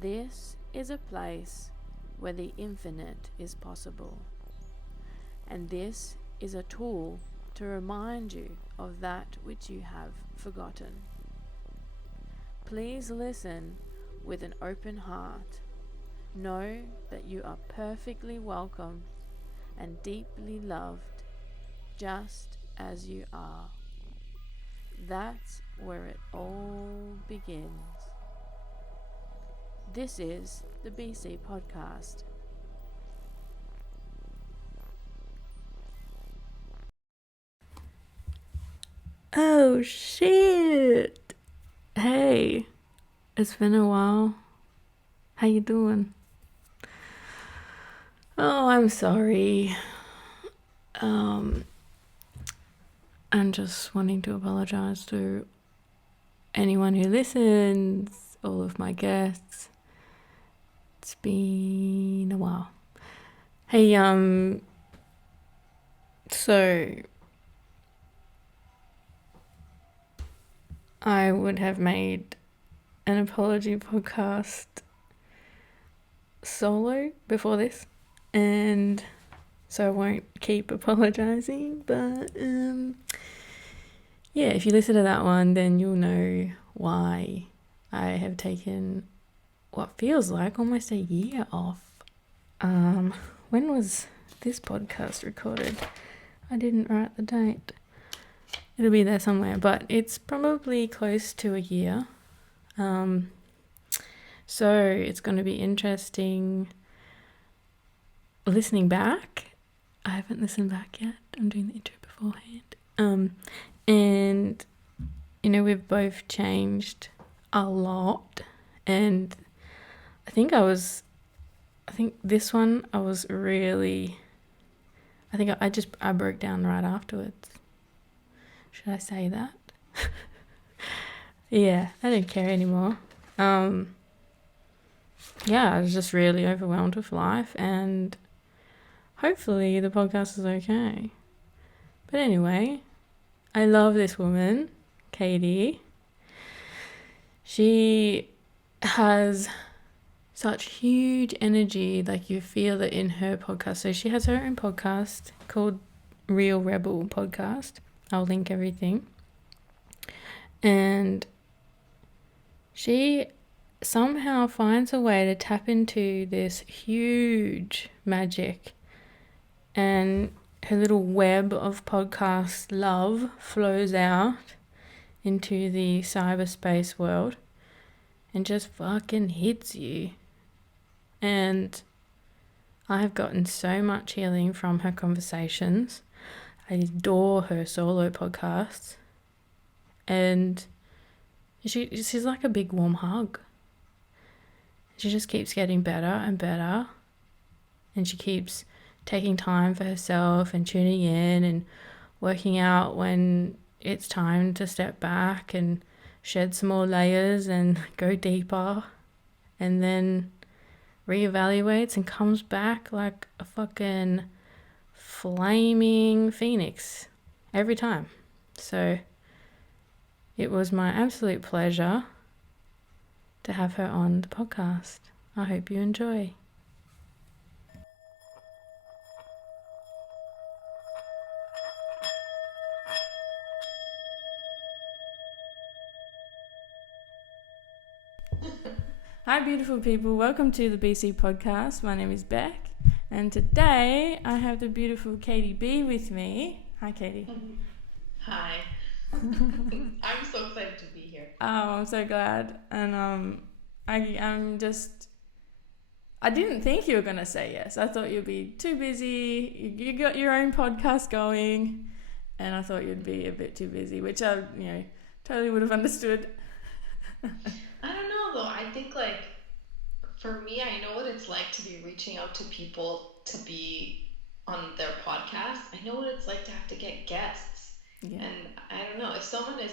This is a place where the infinite is possible, and this is a tool to remind you of that which you have forgotten. Please listen with an open heart. Know that you are perfectly welcome and deeply loved just as you are. That's where it all begins. This is the BeeSea podcast. Oh shit! Hey, it's been a while. How you doing? Oh, I'm sorry. I'm just wanting to apologize to anyone who listens, all of my guests. It's been a while. Hey, so I would have made an apology podcast solo before this, and so I won't keep apologizing, but yeah, if you listen to that one, then you'll know why I have taken what feels like almost a year off. When was this podcast recorded? I didn't write the date. It'll be there somewhere, but it's probably close to a year. So it's going to be interesting listening back. I haven't listened back yet. I'm doing the intro beforehand. And we've both changed a lot, and I think this one I was really, I broke down right afterwards. Should I say that? Yeah, I don't care anymore. Yeah, I was just really overwhelmed with life, and hopefully the podcast is okay. But anyway, I love this woman, Katie. She has such huge energy, like you feel it in her podcast. So she has her own podcast called Real Rebel Podcast. I'll link everything. And she somehow finds a way to tap into this huge magic, and her little web of podcast love flows out into the cyberspace world and just fucking hits you. And I have gotten so much healing from her conversations. I adore her solo podcasts, and she's like a big warm hug. She just keeps getting better and better, and she keeps taking time for herself and tuning in and working out when it's time to step back and shed some more layers and go deeper, and then reevaluates and comes back like a fucking flaming phoenix every time. So it was my absolute pleasure to have her on the podcast. I hope you enjoy. Hi, beautiful people. Welcome to the BeeSea podcast. My name is Beck, and today I have the beautiful Katie B with me. Hi, Katie. Hi. I'm so excited to be here. Oh, I'm so glad. And I didn't think you were gonna say yes. I thought you'd be too busy. You got your own podcast going, and I thought you'd be a bit too busy, which I totally would have understood. I don't know though. I think for me, I know what it's like to be reaching out to people to be on their podcast. I know what it's like to have to get guests. Yeah. And I don't know, if someone is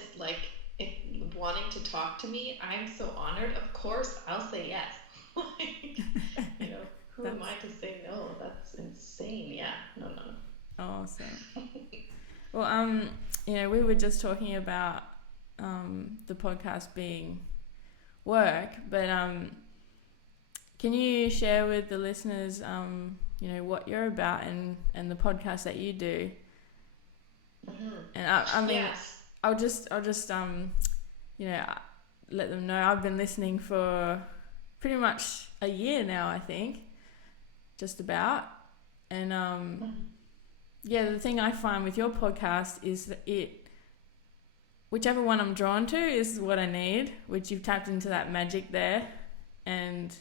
if wanting to talk to me, I'm so honored. Of course, I'll say yes. Like, who am I to say no? That's insane. Yeah. No, no, Awesome. Well, we were just talking about the podcast being work, but Can you share with the listeners, what you're about and the podcast that you do? Hmm. And I mean, Yes. I'll just you know, let them know I've been listening for pretty much a year now, I think, just about. And Mhm. yeah, the thing I find with your podcast is that whichever one I'm drawn to is what I need, which you've tapped into that magic there. And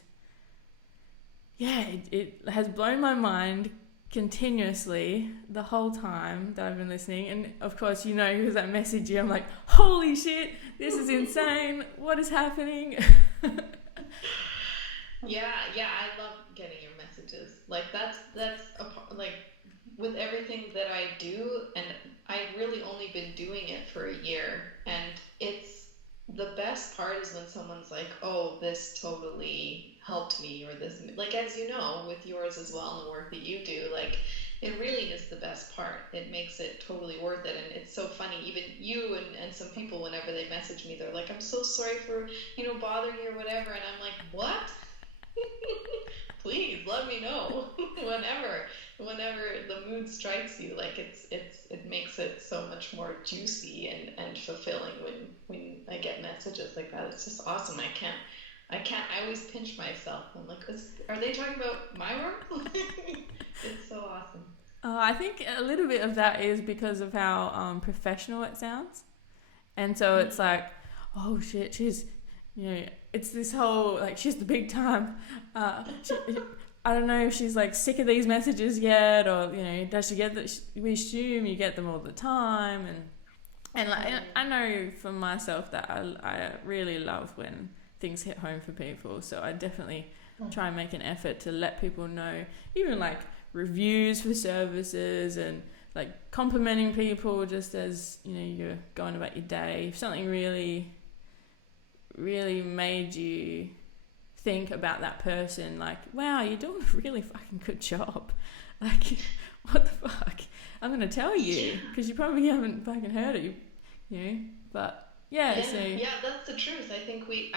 yeah, it has blown my mind continuously the whole time that I've been listening. And of course, because I message you, I'm like, holy shit, this is insane. What is happening? Yeah, yeah, I love getting your messages. Like that's like with everything that I do, and I've really only been doing it for a year, and it's the best part is when someone's like, "Oh, this totally helped me," or this, like as you know, with yours as well and the work that you do, like it really is the best part. It makes it totally worth it, and it's so funny. Even you and some people, whenever they message me, they're like, "I'm so sorry for bothering you or whatever," and I'm like, "What?" Please let me know whenever the mood strikes you. Like it makes it so much more juicy and fulfilling when I get messages like that. It's just awesome. I always pinch myself. I'm like, are they talking about my work? It's so awesome. I think a little bit of that is because of how professional it sounds. And so it's Mm, like, oh shit, it's this whole, like, she's the big time. I don't know if she's like sick of these messages yet, or, does she get that? We assume you get them all the time. And like, mm, I know for myself that I really love when things hit home for people. So I definitely try and make an effort to let people know, even like reviews for services and like complimenting people just as you're going about your day. If something really, really made you think about that person, like, wow, you're doing a really fucking good job. Like, what the fuck? I'm gonna tell you mm. because you probably haven't fucking heard it, you know. But yeah, Yeah, so yeah, that's the truth. I think we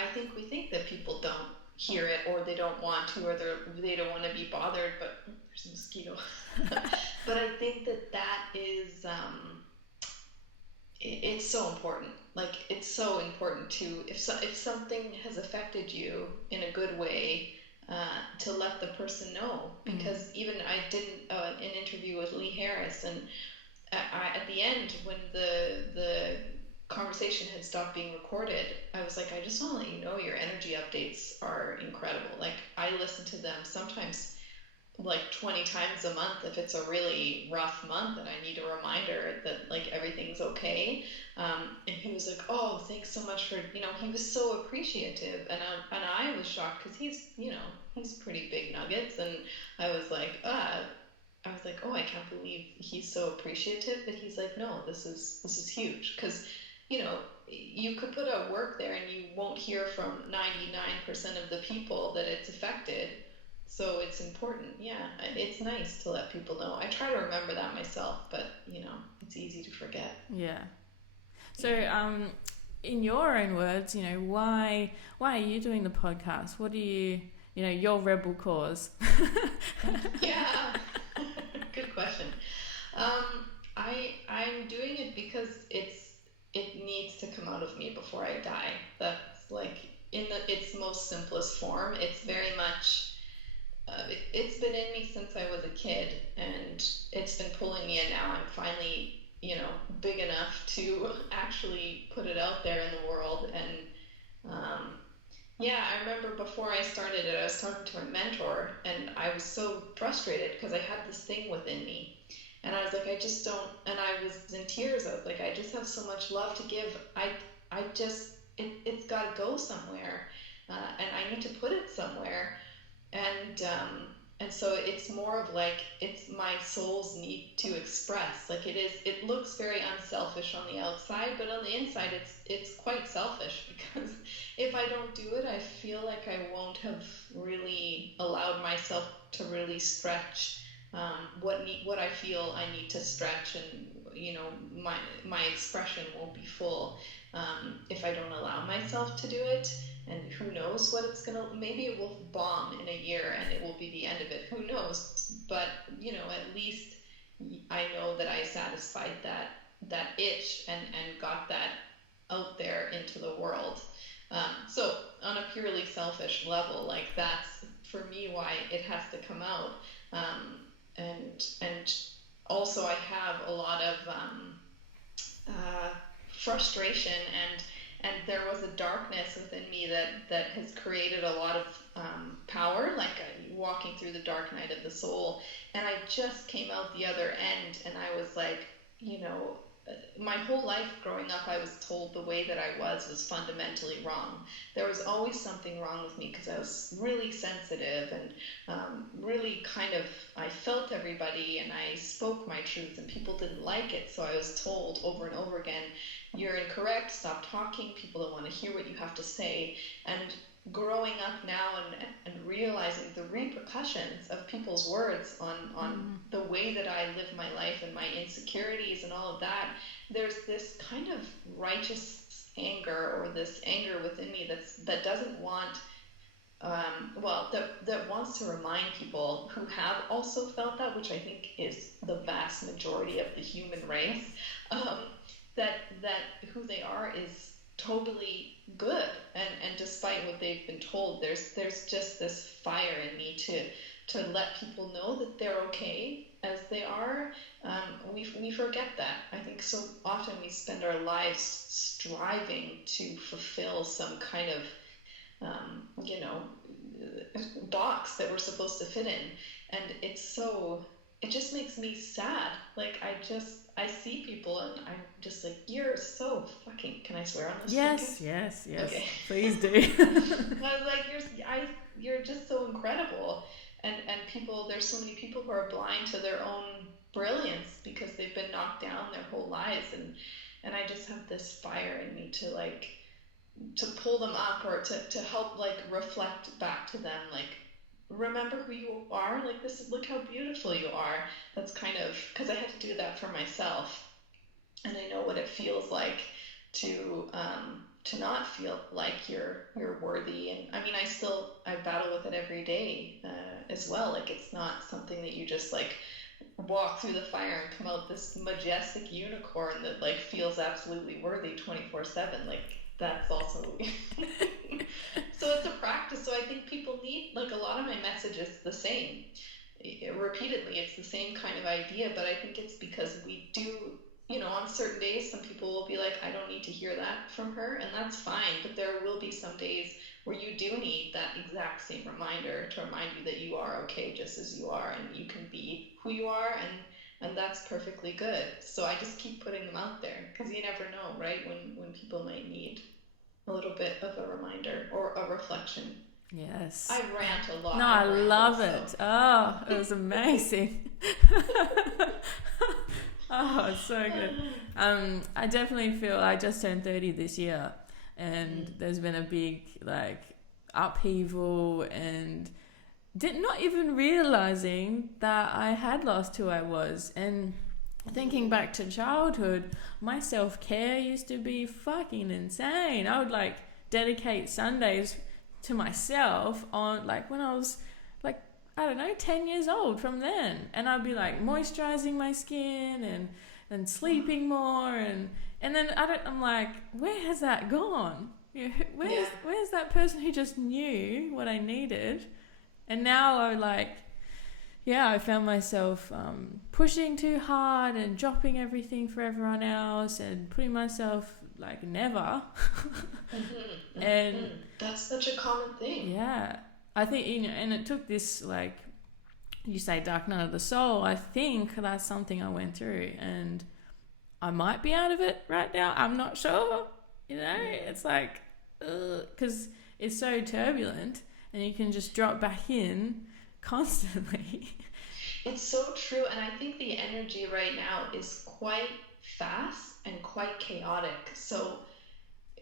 think that people don't hear it or they don't want to or they don't want to be bothered, but there's a mosquito. But I think that is it's so important. Like it's so important to if something has affected you in a good way, to let the person know mm, because even I did an interview with Lee Harris and at the end, when the conversation had stopped being recorded, I was like, I just want to let you know your energy updates are incredible. Like I listen to them sometimes like 20 times a month if it's a really rough month and I need a reminder that like everything's okay. And he was like, "Oh, thanks so much for He was so appreciative, and I was shocked because he's pretty big nuggets, and I was like, oh, I can't believe he's so appreciative. But he's like, no, this is huge because, you could put out work there and you won't hear from 99% of the people that it's affected. So it's important. Yeah, it's nice to let people know. I try to remember that myself, but it's easy to forget. yeah. So Yeah. in your own words, why are you doing the podcast? What do your rebel cause? Yeah. Good question. I'm doing it because it needs to come out of me before I die. That's like in its most simplest form. It's very much it's been in me since I was a kid, and it's been pulling me, and now I'm finally big enough to actually put it out there in the world. And yeah, I remember before I started it, I was talking to my mentor, and I was so frustrated because I had this thing within me. And I was like, I just don't, and I was in tears. I was like, I just have so much love to give. I just, it's got to go somewhere, and I need to put it somewhere. And so it's more of like it's my soul's need to express. Like it looks very unselfish on the outside, but on the inside it's quite selfish because if I don't do it, I feel like I won't have really allowed myself to really stretch, what I feel I need to stretch. And my expression won't be full, if I don't allow myself to do it. and who knows what it's gonna, maybe it will bomb in a year and it will be the end of it, who knows? But at least I know that I satisfied that itch and got that out there into the world. So on a purely selfish level, like that's for me why it has to come out. And also I have a lot of uh, frustration, and there was a darkness within me that has created a lot of power, like walking through the dark night of the soul. And I just came out the other end, and I was like, you know, my whole life growing up, I was told the way that I was fundamentally wrong. There was always something wrong with me because I was really sensitive and really kind of, I felt everybody and I spoke my truth, and people didn't like it. So I was told over and over again, you're incorrect, stop talking, people don't want to hear what you have to say. And growing up now and realizing the repercussions of people's words on the way that I live my life and my insecurities and all of that, there's this kind of righteous anger, or this anger within me that doesn't want that wants to remind people who have also felt that, which I think is the vast majority of the human race, um, that who they are is totally good, and despite what they've been told, there's just this fire in me to let people know that they're okay as they are. We forget that. I think so often we spend our lives striving to fulfill some kind of you know, box that we're supposed to fit in. And it just makes me sad. Like, I see people and I'm just like, you're so fucking, can I swear on this Yes, podcast? yes, yes. Okay. Please do. I was like, you're just so incredible. And people, there's so many people who are blind to their own brilliance because they've been knocked down their whole lives. And I just have this fire in me to pull them up, or to help like reflect back to them, like, remember who you are, like, this is, look how beautiful you are. That's kind of because I had to do that for myself, and I know what it feels like to not feel like you're worthy. And I mean, I battle with it every day as well. Like, it's not something that you just like walk through the fire and come out this majestic unicorn that like feels absolutely worthy 24/7. Like, that's also so it's a practice. So I think people need, like, a lot of my message is the same. Repeatedly, it's the same kind of idea, but I think it's because we do, on certain days, some people will be like, I don't need to hear that from her, and that's fine. But there will be some days where you do need that exact same reminder to remind you that you are okay just as you are, and you can be who you are, and that's perfectly good. So I just keep putting them out there because you never know, right? When people might need a little bit of a reminder or a reflection. I Yes. rant a lot. No, I I ramble, love so. it. Oh, it was amazing. Oh, it's so good. I definitely feel I just turned 30 this year, and Mm, there's been a big like upheaval, and did not even realizing that I had lost who I was. And thinking back to childhood, my self care used to be fucking insane. I would like dedicate Sundays to myself on like when I was like, I don't know, 10 years old from then. And I'd be like moisturizing my skin and mm, sleeping more, and then I'm like, where has that gone? yeah. Where's that person who just knew what I needed? And now I like, yeah, I found myself pushing too hard and dropping everything for everyone else and putting myself like never. And That's such a common thing. yeah, I think, and it took this, like, you say dark night of the soul. I think that's something I went through, and I might be out of it right now. I'm not sure. It's like, because it's so turbulent, and you can just drop back in constantly. It's so true, and I think the energy right now is quite fast and quite chaotic. So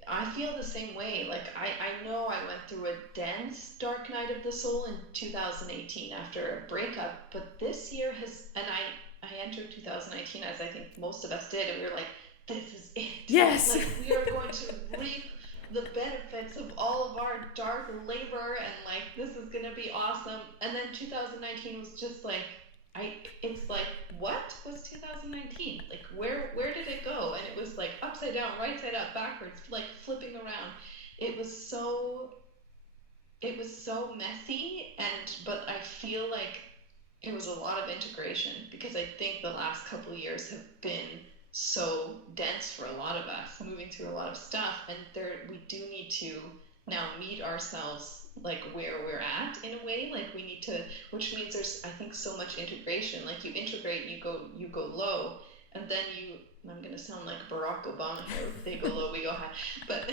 I feel the same way. Like, I know I went through a dense dark night of the soul in 2018 after a breakup, but this year has, and I entered 2019 as I think most of us did, and we were like, this is it. Yes. Like, we are going to reap the benefits of all of our dark labor and like this is gonna be awesome. And then 2019 was just like it's like what was 2019? Like where did it go? And it was like upside down, right side up, backwards, like flipping around. It was so it was so messy and but I feel like it was a lot of integration because I think the last couple of years have been so dense for a lot of us, moving through a lot of stuff, and there we do need to now meet ourselves like where we're at in a way. Like we need to, which means there's I think so much integration. Like you integrate, you go low, and then you. I'm gonna sound like Barack Obama here. They go low, we go high, but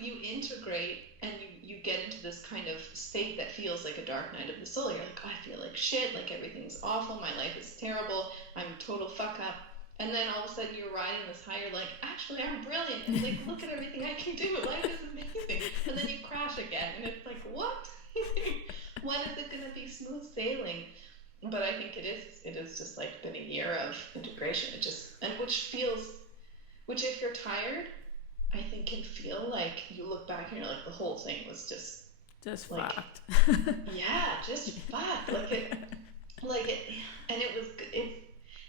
you integrate and you get into this kind of state that feels like a dark night of the soul. You're like, oh, I feel like shit, like everything's awful, my life is terrible, I'm a total fuck up. And then all of a sudden you're riding this high, you're like, actually I'm brilliant, and like look at everything I can do, life is amazing. And then you crash again and it's like, what? When is it gonna be smooth sailing? But I think it is just like been a year of integration. It just and which if you're tired I think can feel like you look back and you're like the whole thing was just Just like fucked. yeah, just fuck like it and it was it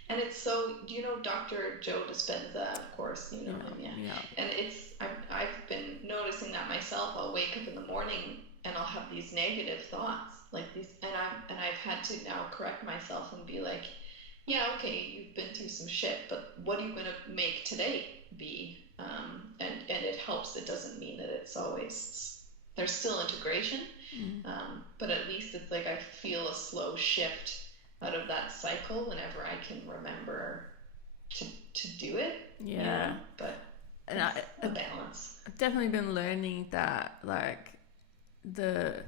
and it's so do you know Dr. Joe Dispenza, of course you know Yeah, him, yeah. yeah. And I've been noticing that myself. I'll wake up in the morning and I'll have these negative thoughts like these and I've had to now correct myself and be like yeah, okay, you've been through some shit, but what are you going to make today be? And it helps. It doesn't mean that it's always, there's still integration, Mm. but at least it's like I feel a slow shift out of that cycle whenever I can remember to do it, Yeah. but And it's I, a balance. I've definitely been learning that, like, the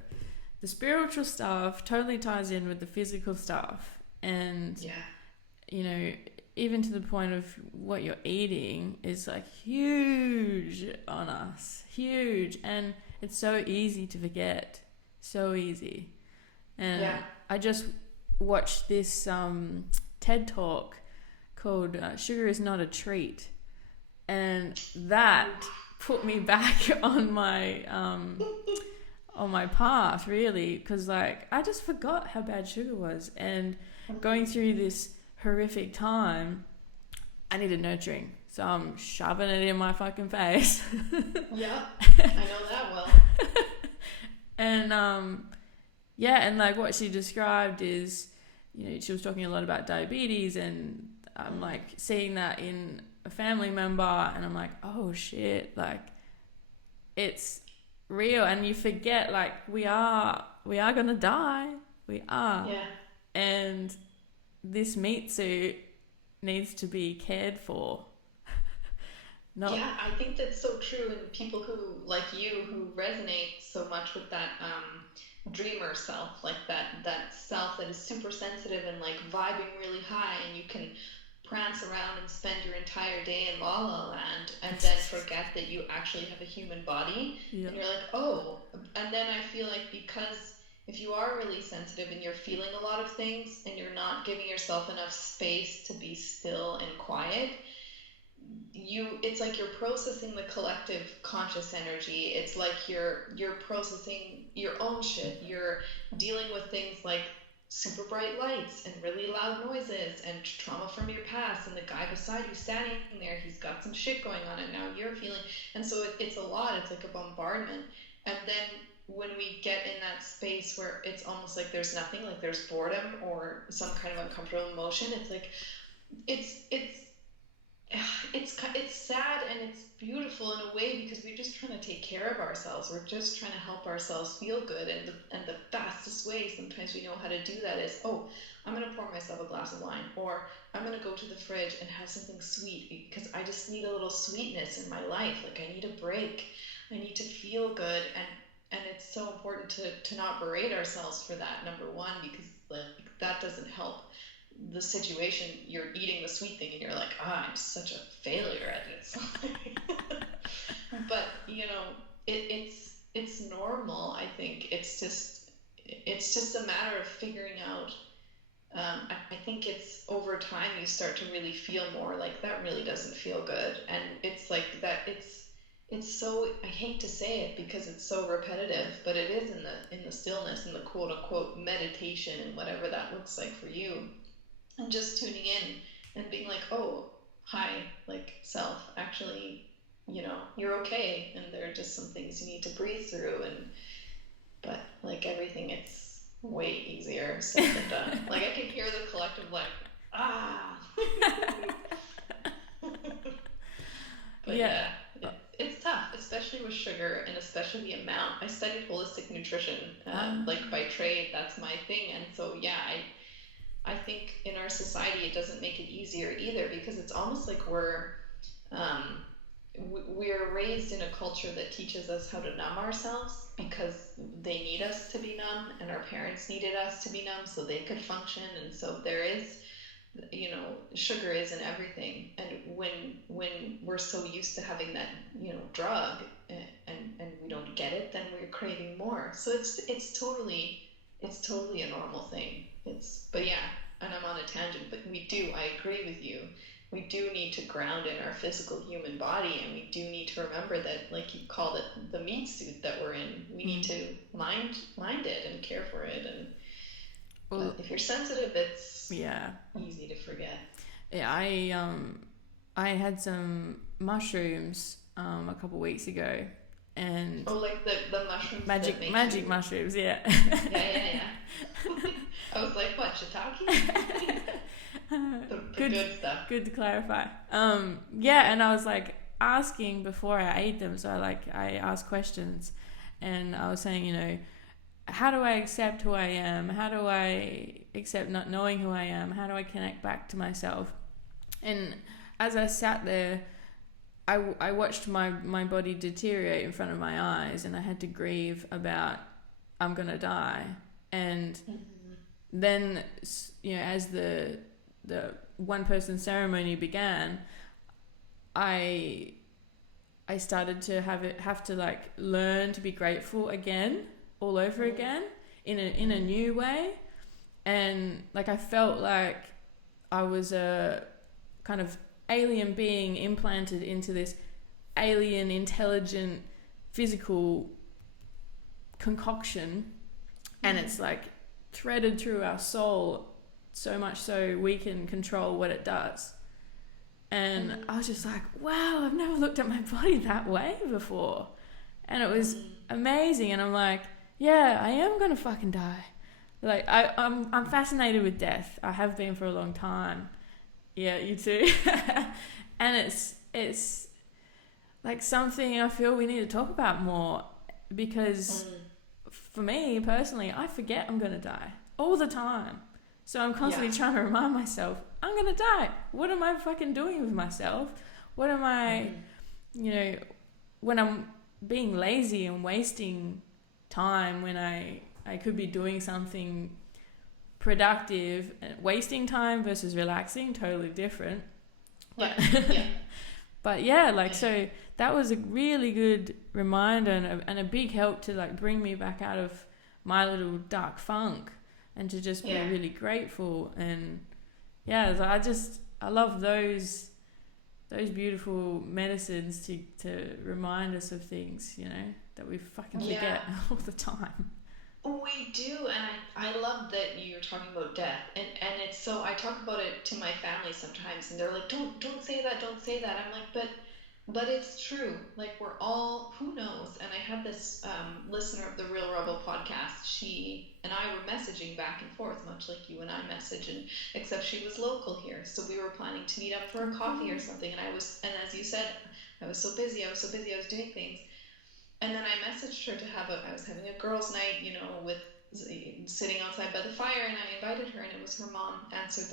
the spiritual stuff totally ties in with the physical stuff. And, Yeah, you know, even to the point of what you're eating is like huge on us. Huge. And it's so easy to forget. So easy. yeah, And I just watched this TED talk called Sugar is Not a Treat. And that put me back on my path, really, because like I just forgot how bad sugar was, and going through this horrific time, I needed nurturing, so I'm shoving it in my fucking face. yeah, I know that well. And yeah, and like what she described is, you know, she was talking a lot about diabetes, and I'm like seeing that in a family member, and I'm like, oh shit, like it's real. And you forget, like, we are gonna die, we are. Yeah. And this meat suit needs to be cared for. Not. Yeah, I think that's so true. And people who, like you, who resonate so much with that dreamer self, like that self that is super sensitive and like vibing really high, and you can prance around and spend your entire day in La La Land, and then forget that you actually have a human body, Yeah. and you're like, oh. And then I feel like because if you are really sensitive and you're feeling a lot of things and you're not giving yourself enough space to be still and quiet, it's like you're processing the collective conscious energy. It's like you're processing your own shit. You're dealing with things like super bright lights and really loud noises and trauma from your past, and the guy beside you standing there, he's got some shit going on, and now you're feeling, and so it's a lot. It's like a bombardment. And then when we get in that space where it's almost like there's nothing, like there's boredom or some kind of uncomfortable emotion, it's like it's it's sad and it's beautiful in a way because we're just trying to take care of ourselves. We're just trying to help ourselves feel good, and the fastest way sometimes we know how to do that is, oh, I'm gonna pour myself a glass of wine, or I'm gonna go to the fridge and have something sweet because I just need a little sweetness in my life. Like I need a break. I need to feel good, and it's so important to not berate ourselves for that. Number one, because like that doesn't help the situation. You're eating the sweet thing and you're like, ah, I'm such a failure at it. But it's normal. I think it's just a matter of figuring out. I think it's over time you start to really feel more like that really doesn't feel good, and it's like that. it's so, I hate to say it because it's so repetitive, but it is in the stillness and the quote unquote meditation and whatever that looks like for you. And just tuning in and being like, "Oh, hi, like self, actually, you're okay and there are just some things you need to breathe through." And but like everything, it's way easier said than done. Like I can hear the collective like, "Ah." But Yeah. yeah, it's tough, especially with sugar and especially the amount. I studied holistic nutrition, like Ah. by trade. That's my thing. And so yeah, I think in our society it doesn't make it easier either because it's almost like um, we're raised in a culture that teaches us how to numb ourselves because they need us to be numb and our parents needed us to be numb so they could function. And so there is, sugar is in everything. And when we're so used to having that, drug, and we don't get it, then we're craving more. So it's totally a normal thing. But yeah, and I'm on a tangent, but I agree with you. We do need to ground in our physical human body, and we do need to remember that, like you called it, the meat suit that we're in. We need Mm. to mind it and care for it. And but Well, if you're sensitive, it's yeah. easy to forget. Yeah, I had some mushrooms a couple weeks ago, and Oh, like the mushrooms that magic make magic you. mushrooms, yeah. Yeah, yeah, yeah. I was like, what, shiitake? The good good stuff. good to clarify. Yeah, and I was like asking before I ate them, so I asked questions, and I was saying, how do I accept who I am? How do I accept not knowing who I am? How do I connect back to myself? And as I sat there, I watched my body deteriorate in front of my eyes, and I had to grieve about I'm gonna die. And Mhm. then, as the one person ceremony began, I I started to have to like learn to be grateful again, all over Mm, again, in a mm, new way. And like I felt like I was a kind of alien being implanted into this alien intelligent physical concoction, and mm, it's like threaded through our soul so much so we can control what it does. And I was just like, wow, I've never looked at my body that way before. And it was mm. amazing. And I'm like, yeah, I am gonna fucking die. Like I'm fascinated with death. I have been for a long time. Yeah, you too. And it's like something I feel we need to talk about more, because Mm. for me personally, I forget I'm gonna die all the time. So I'm Yeah. constantly trying to remind myself, I'm gonna die. What am I fucking doing with myself? What am I, Hmm. you know, when I'm being lazy and wasting time when I could be doing something productive? Wasting time versus relaxing, totally different. Yeah. But Yeah. but yeah, like, Yeah. so that was a really good reminder and a big help to like bring me back out of my little dark funk, and to just be Yeah. really grateful. And yeah, so I love those beautiful medicines to remind us of things, that we fucking Yeah. forget all the time. We do, and I love that you're talking about death, and it's so I talk about it to my family sometimes, and they're like, don't say that, don't say that. I'm like, but it's true. Like we're all, who knows? And I had this listener of the Real Rebel podcast. She and I were messaging back and forth, much like you and I message, and except she was local here, so we were planning to meet up for a Oh, coffee or cool. something. And as you said, I was so busy. I was so busy. I was doing things. And then I messaged her to I was having a girls' night, with sitting outside by the fire, and I invited her, and it was her mom answered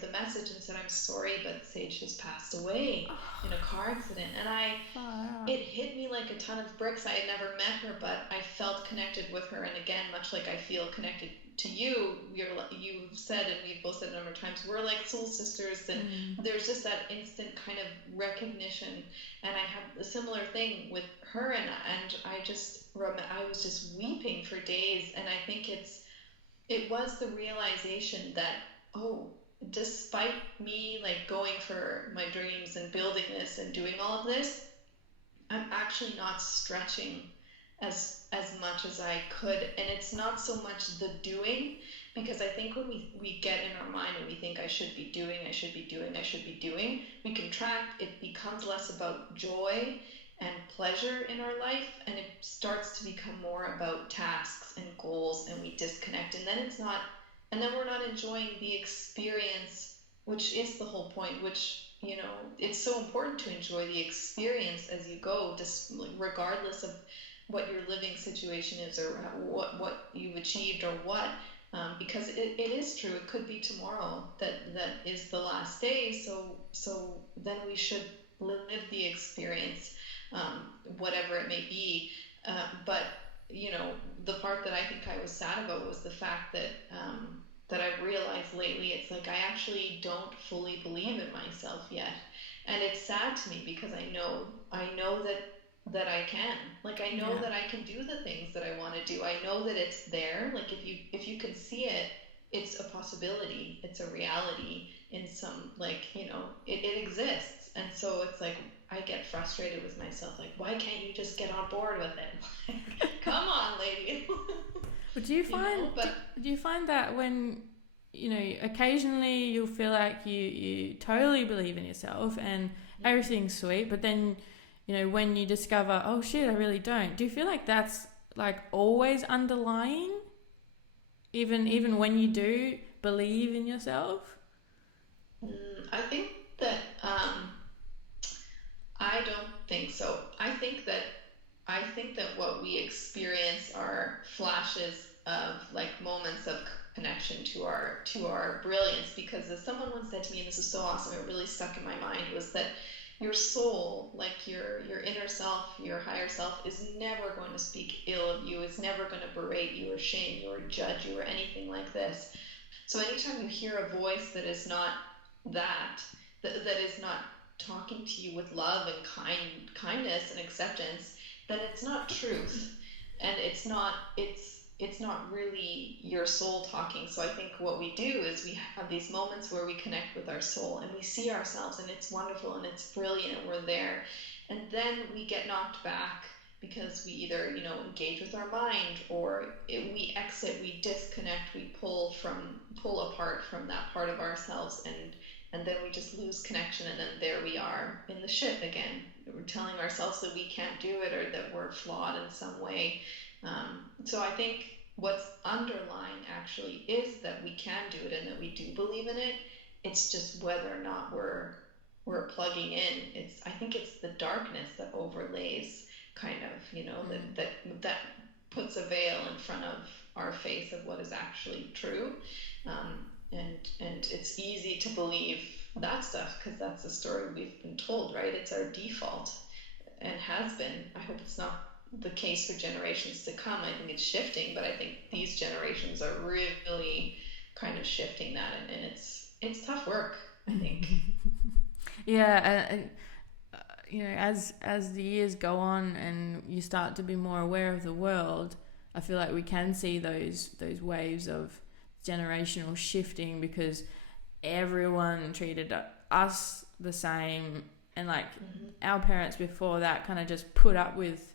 the message and said, "I'm sorry, but Sage has passed away in a car accident." And Far out. it hit me like a ton of bricks. I had never met her, but I felt connected with her. And again, much like I feel connected to you, you've said, and we've both said a number of times, we're like soul sisters. And Mm. there's just that instant kind of recognition. And I had a similar thing with her, and I was just weeping for days. And I think it was the realization that, oh, despite me like going for my dreams and building this and doing all of this, I'm actually not stretching as much as I could. And it's not so much the doing, because I think when we get in our mind and we think I should be doing, I should be doing, I should be doing, we contract. It becomes less about joy and pleasure in our life, and it starts to become more about tasks and goals, and we disconnect. And then it's not, and then we're not enjoying the experience, which is the whole point, which, it's so important to enjoy the experience as you go, just regardless of what your living situation is, or what you've achieved, or what, because it is true. It could be tomorrow that is the last day. So then we should live the experience, whatever it may be. But the part that I think I was sad about was the fact that I've realized lately, it's like I actually don't fully believe in myself yet. And it's sad to me, because I know that I can. Like, I know Yeah. that I can do the things that I want to do. I know that it's there. Like, if you can see it, it's a possibility. It's a reality in some, like, it exists. And so it's like I get frustrated with myself, like, why can't you just get on board with it? Like, come on, lady. But do you But find that when occasionally you'll feel like you totally believe in yourself and everything's sweet, but then when you discover, oh shit, I really don't. Do you feel like that's like always underlying, even when you do believe in yourself? I think that I don't think so. I think that what we experience are flashes of, like, moments of connection to our brilliance. Because, as someone once said to me, and this is so awesome, it really stuck in my mind, was that your soul, like your inner self, your higher self, is never going to speak ill of you, is never going to berate you or shame you or judge you or anything like this. So anytime you hear a voice that is not that, that is not talking to you with love and kindness and acceptance, then it's not truth, and it's not really your soul talking. So I think what we do is we have these moments where we connect with our soul and we see ourselves, and it's wonderful and it's brilliant and we're there. And then we get knocked back, because we either engage with our mind, or we exit, we disconnect, we pull apart from that part of ourselves, and then we just lose connection, and then there we are in the shit again. We're telling ourselves that we can't do it, or that we're flawed in some way. So I think what's underlying actually is that we can do it and that we do believe in it. It's just whether or not we're plugging in. I think it's the darkness that overlays, kind of, Mm. that puts a veil in front of our face of what is actually true. And it's easy to believe that stuff, because that's the story we've been told, right? It's our default, and has been. I hope it's not the case for generations to come. I think it's shifting, but I think these generations are really kind of shifting that, and it's tough work, I think. Yeah, and as the years go on and you start to be more aware of the world, I feel like we can see those waves of generational shifting, because everyone treated us the same, and like Mm-hmm. our parents before that kind of just put up with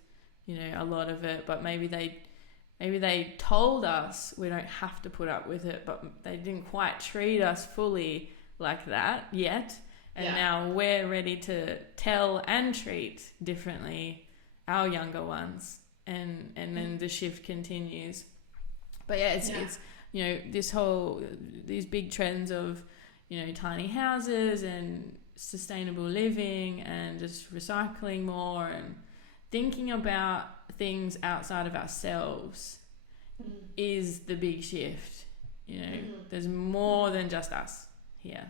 a lot of it, but maybe they told us we don't have to put up with it, but they didn't quite treat us fully like that yet. And Yeah. now we're ready to tell and treat differently our younger ones, and then the shift continues. But yeah, it's Yeah. it's these big trends of tiny houses and sustainable living and just recycling more and thinking about things outside of ourselves Mm-hmm. is the big shift. There's Mm-hmm. more than just us here.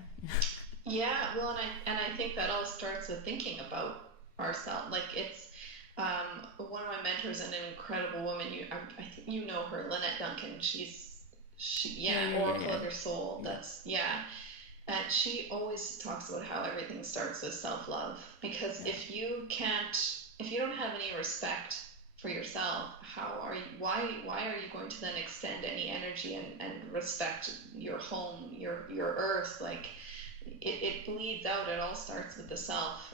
Yeah, well, and I think that all starts with thinking about ourselves. Like, it's one of my mentors, and an incredible woman. I think you know her, Lynette Duncan. Yeah, Yeah, yeah, yeah, Oracle yeah, of Your Soul. yeah, That's, yeah. And she always talks about how everything starts with self-love. Because yeah. if you don't have any respect for yourself, why are you going to then extend any energy and respect your home, your earth? Like, it bleeds out. It all starts with the self.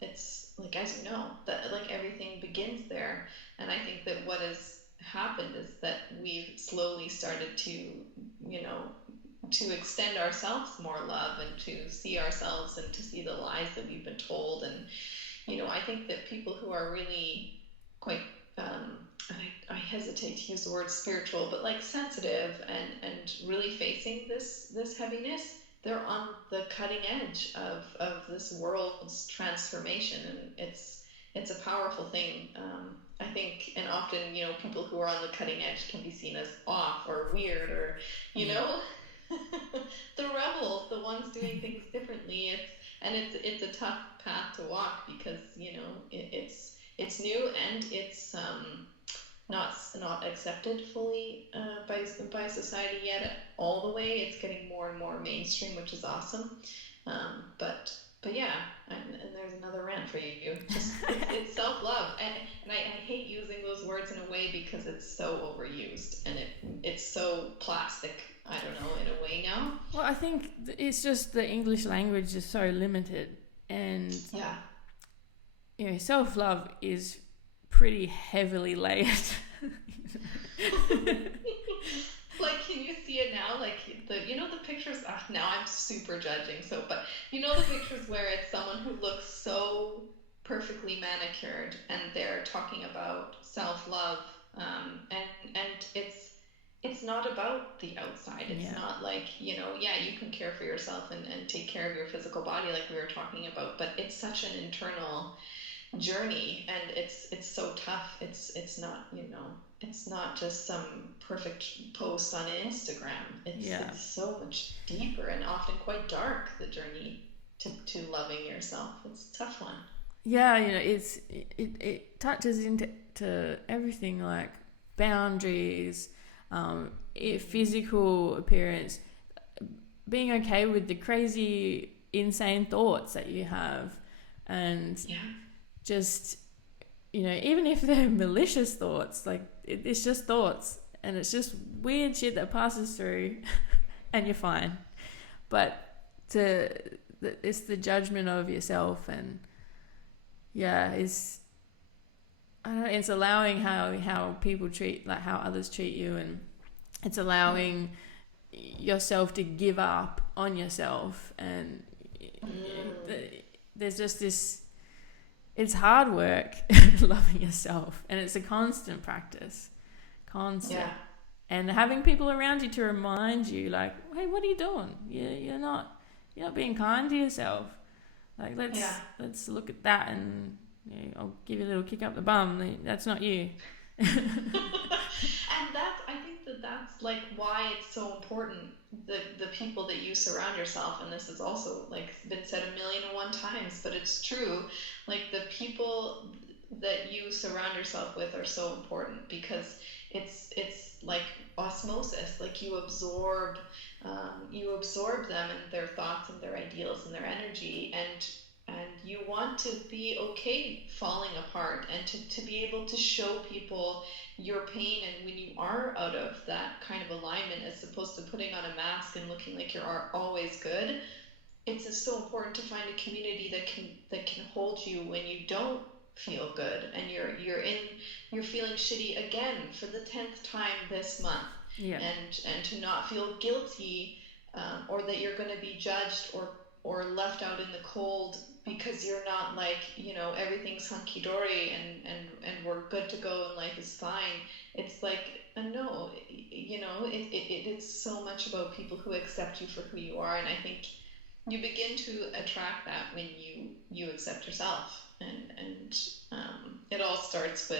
It's like, as you know, that like everything begins there. And I think that what has happened is that we've slowly started to, you know, to extend ourselves more love and to see ourselves and to see the lies that we've been told. And I think that people who are really quite, I hesitate to use the word spiritual, but like sensitive and really facing this heaviness, they're on the cutting edge of this world's transformation, and it's a powerful thing. I think, and often, people who are on the cutting edge can be seen as off or weird or, you Yeah. know, the rebels, the ones doing things differently. It's a tough path to walk because it's new and it's not accepted fully by society yet all the way. It's getting more and more mainstream, which is awesome. But yeah, and there's another rant for you. Just it's self love, and I hate using those words in a way because it's so overused and it's so plastic. I don't know, in a way now. Well, I think it's just the English language is so limited, and Yeah. self love is pretty heavily layered. Like, can you see it now? Like the pictures. Now I'm super judging. So, but the pictures where it's someone who looks so perfectly manicured, and they're talking about self-love, and it's not about the outside. It's Yeah, not like, yeah, you can care for yourself and take care of your physical body like we were talking about, but it's such an internal journey, and it's so tough. It's not just some perfect post on Instagram. it's yeah, it's so much deeper and often quite dark, the journey to loving yourself. It's a tough one. yeah. It touches into everything like boundaries, physical appearance, being okay with the crazy, insane thoughts that you have, and Yeah. just even if they're malicious thoughts, like it's just thoughts, and it's just weird shit that passes through, and you're fine. But to it's the judgment of yourself, and yeah, I don't know, it's allowing how people treat, like how others treat you, and it's allowing yourself to give up on yourself, and Mm. there's just this. It's hard work loving yourself, and it's a constant practice, constant, Yeah. and having people around you to remind you, like, hey, what are you doing? You're not being kind to yourself. Like, Yeah. let's look at that, and I'll give you a little kick up the bum. That's not you. And I think that that's like why it's so important, the people that you surround yourself. And this is also like been said a million and one times, but it's true. Like, the people that you surround yourself with are so important because it's like osmosis. Like, you absorb them and their thoughts and their ideals and their energy, and you want to be okay falling apart, and to be able to show people your pain. And when you are out of that kind of alignment, as opposed to putting on a mask and looking like you're always good, it's just so important to find a community that can hold you when you don't feel good, and you're feeling shitty again for the 10th time this month, Yeah, and to not feel guilty, or that you're going to be judged or left out in the cold because you're not, like, everything's hunky dory, and we're good to go and life is fine. It's like, no, it's so much about people who accept you for who you are. And I think you begin to attract that when you accept yourself, and it all starts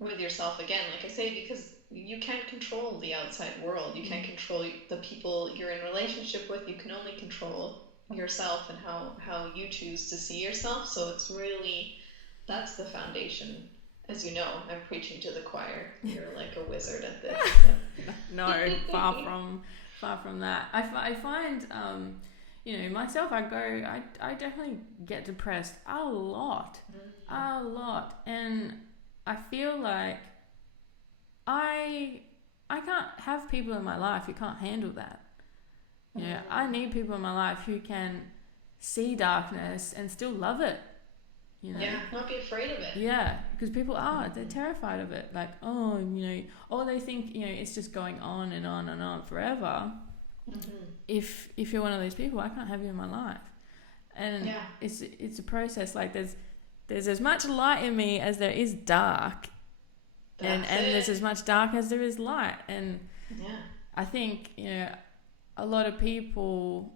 with yourself again, like I say, because you can't control the outside world. You can't control the people you're in relationship with. You can only control yourself and how you choose to see yourself. So it's really, that's the foundation. As you know, I'm preaching to the choir. You're like a wizard at this. no, far from that. I find myself. I definitely get depressed a lot, and I feel like I can't have people in my life who can't handle that. I need people in my life who can see darkness and still love it, you know. Yeah, not be afraid of it. Yeah, because people are, they're Mm-hmm. terrified of it. Like, oh, or they think, it's just going on and on and on forever. Mm-hmm. If you're one of those people, I can't have you in my life. And Yeah, it's a process. Like there's as much light in me as there is dark, and that's and it. there's as much dark as there is light. And Yeah. I think, a lot of people,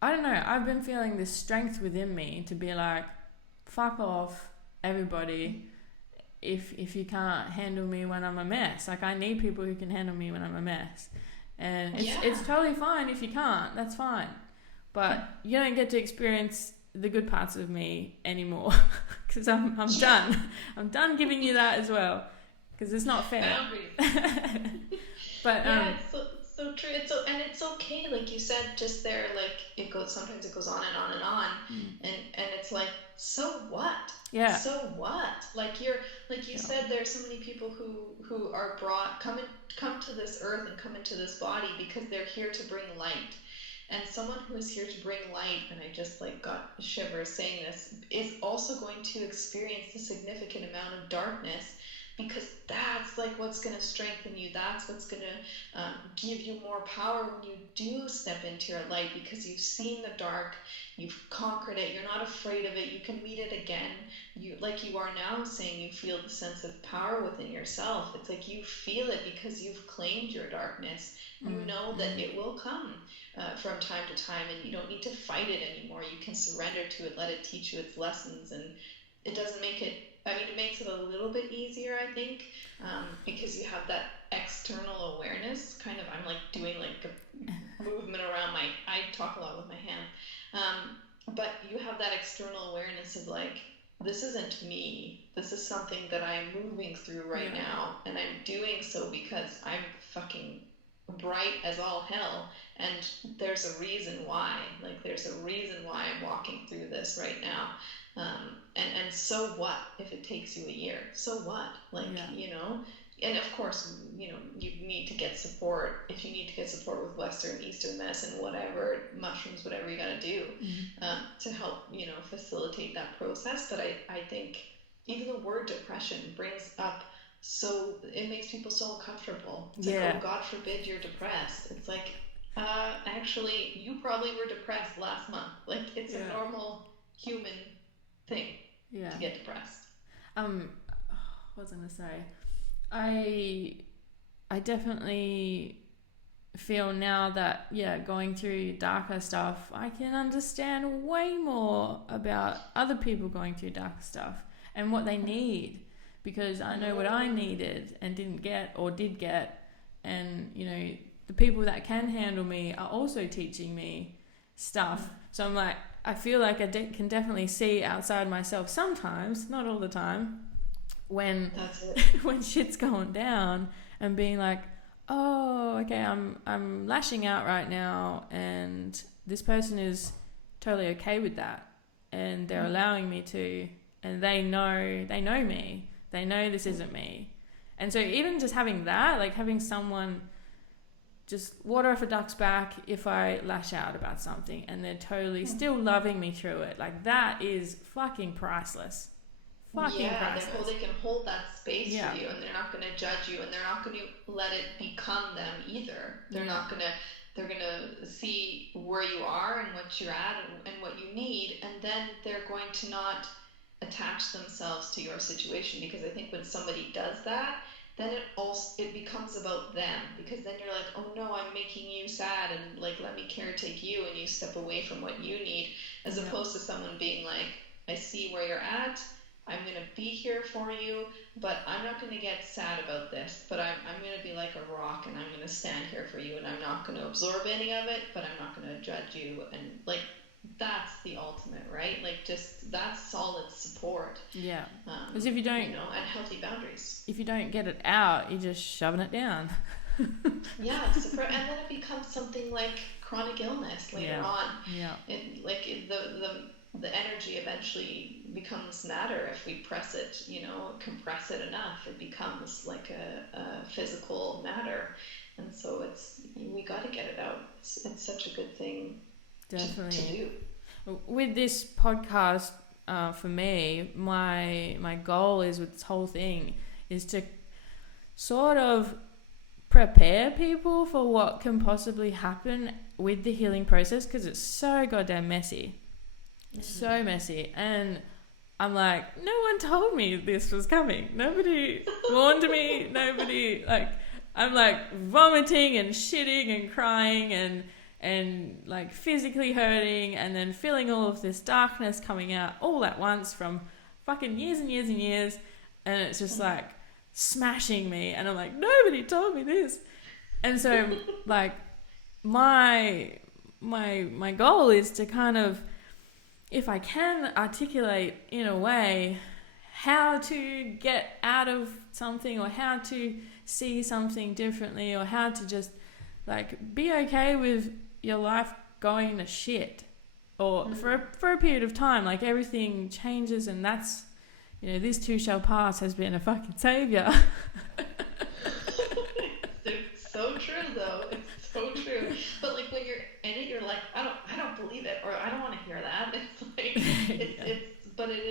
I don't know, I've been feeling this strength within me to be like, fuck off, everybody, if you can't handle me when I'm a mess. Like, I need people who can handle me when I'm a mess. And it's Yeah. totally fine if you can't, that's fine. But you don't get to experience the good parts of me anymore because I'm Yeah. done. I'm done giving you that as well because it's not fair. Boundaries. But Yeah, it's so true. It's so and it's okay, like you said just there, like it goes sometimes it goes on and on and on, and it's like, so what? yeah, So what? Like you're like you yeah, said, there are so many people who are brought come to this earth and come into this body because they're here to bring light. And someone who is here to bring light, and I just like got shivers saying this, is also going to experience a significant amount of darkness because that's like what's going to strengthen you. That's what's going to give you more power when you do step into your light because you've seen the dark, you've conquered it, you're not afraid of it, you can meet it again. You, like you are now saying, you feel the sense of power within yourself. It's like you feel it because you've claimed your darkness. You know that it will come from time to time, and you don't need to fight it anymore. You can surrender to it, let it teach you its lessons, and it doesn't make it. I mean, it makes it a little bit easier, I think, because you have that external awareness. Kind of, I'm like doing like a movement around my. I talk a lot with my hand, but you have that external awareness of like, this isn't me. This is something that I'm moving through right yeah, now, and I'm doing so because I'm fucking bright as all hell, and there's a reason why. Like there's a reason why I'm walking through this right now. And so what if it takes you a year? So what? Like, yeah, and of course, you need to get support. If you need to get support with Western, Eastern medicine, whatever, mushrooms, whatever you got to do, to help, facilitate that process. But I think even the word depression brings up, so it makes people so uncomfortable. It's like, oh, yeah, God forbid you're depressed. It's like, actually, you probably were depressed last month. Like, it's a yeah, normal human thing yeah. to get depressed. Um, what was I gonna say? I I definitely feel now that, going through darker stuff, I can understand way more about other people going through darker stuff and what they need, because I know what I needed and didn't get or did get. And the people that can handle me are also teaching me stuff. So I'm like, I feel like can definitely see outside myself sometimes, not all the time, when That's it. when shit's going down, and being like, oh, okay, I'm lashing out right now, and this person is totally okay with that, and they're allowing me to, and they know me, they know this isn't me. And so even just having that, like having someone just water off a duck's back if I lash out about something, and they're totally still loving me through it, like that is fucking priceless. Fucking Yeah, priceless. they can hold that space for Yeah, you, and they're not going to judge you, and they're not going to let it become them either. They're yeah, not going to. They're going to see where you are and what you're at, and what you need, and then they're going to not attach themselves to your situation, because I think when somebody does that, then it becomes about them, because then you're like, oh no, I'm making you sad, and like, let me caretake you, and you step away from what you need, as yeah, opposed to someone being like, I see where you're at, I'm going to be here for you, but I'm not going to get sad about this. But I'm going to be like a rock, and I'm going to stand here for you, and I'm not going to absorb any of it, but I'm not going to judge you. And like, that's the ultimate, right? Like, just that's solid support, yeah. Because if you don't and healthy boundaries. if you don't get it out, you're just shoving it down. Yeah, and then it becomes something like chronic illness later Yeah, on. yeah, It like the the energy eventually becomes matter. If we press it, compress it enough, it becomes like a physical matter. And so we got to get it out. It's such a good thing to Definitely. do. With this podcast, for me, my goal is with this whole thing is to sort of prepare people for what can possibly happen with the healing process, because it's so goddamn messy. So messy. And I'm like, no one told me this was coming. Nobody warned me. Nobody, like, I'm like vomiting and shitting and crying and like physically hurting, and then feeling all of this darkness coming out all at once from fucking years and years and years. And it's just like smashing me. And I'm like, nobody told me this. And so like my goal is to kind of, if I can articulate in a way how to get out of something, or how to see something differently, or how to just like be okay with your life going to shit, or for a period of time, like everything changes, and that's, this too shall pass has been a fucking savior. It's so true though. It's so true. But like when you're in it, you're like, I don't believe it, or I don't want to hear that. It's like Yeah. but it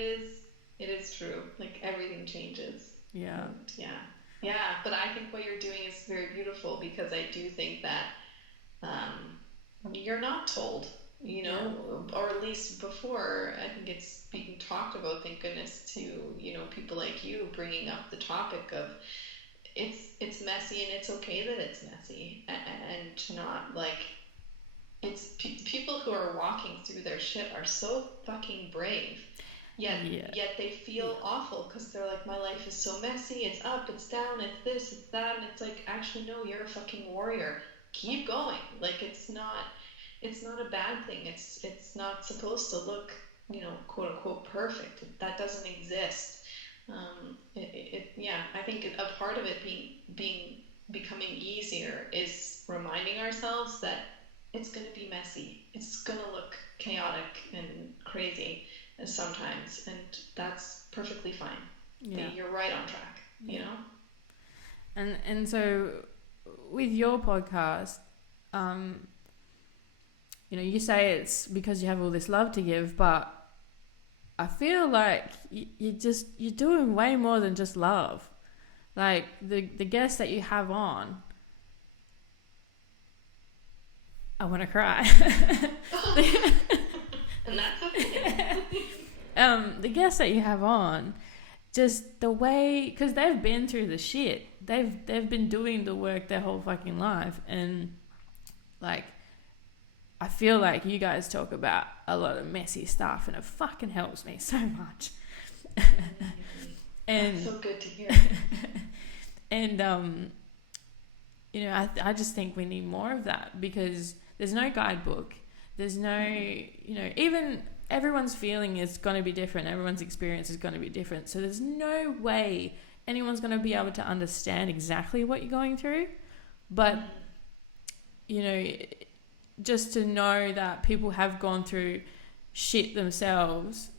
is true. Like everything changes. Yeah. And yeah. Yeah, but I think what you're doing is very beautiful, because I do think that you're not told, Yeah. or at least before, I think it's being talked about, thank goodness, to, people like you bringing up the topic of it's messy, and it's okay that it's messy, and to not like, people who are walking through their shit are so fucking brave. Yet, Yeah. yet they feel awful, because they're like, my life is so messy. It's up, it's down, it's this, it's that, and it's like, actually, no, you're a fucking warrior. Keep going. Like it's not a bad thing. It's not supposed to look, quote unquote perfect. That doesn't exist. Yeah, I think a part of it becoming easier is reminding ourselves that it's going to be messy. It's going to look chaotic and crazy sometimes, and that's perfectly fine. Yeah. You're right on track, you Yeah. know? And so with your podcast, um, you say it's because you have all this love to give, but I feel like you're doing way more than just love. Like the guests that you have on, I want to cry. And that's okay. The guests that you have on, just the way, because they've been through the shit. They've been doing the work their whole fucking life, and like I feel like you guys talk about a lot of messy stuff, and it fucking helps me so much. And That's so good to hear. and I just think we need more of that, because there's no guidebook. There's no, even everyone's feeling is going to be different. Everyone's experience is going to be different. So there's no way anyone's going to be able to understand exactly what you're going through. But, just to know that people have gone through shit themselves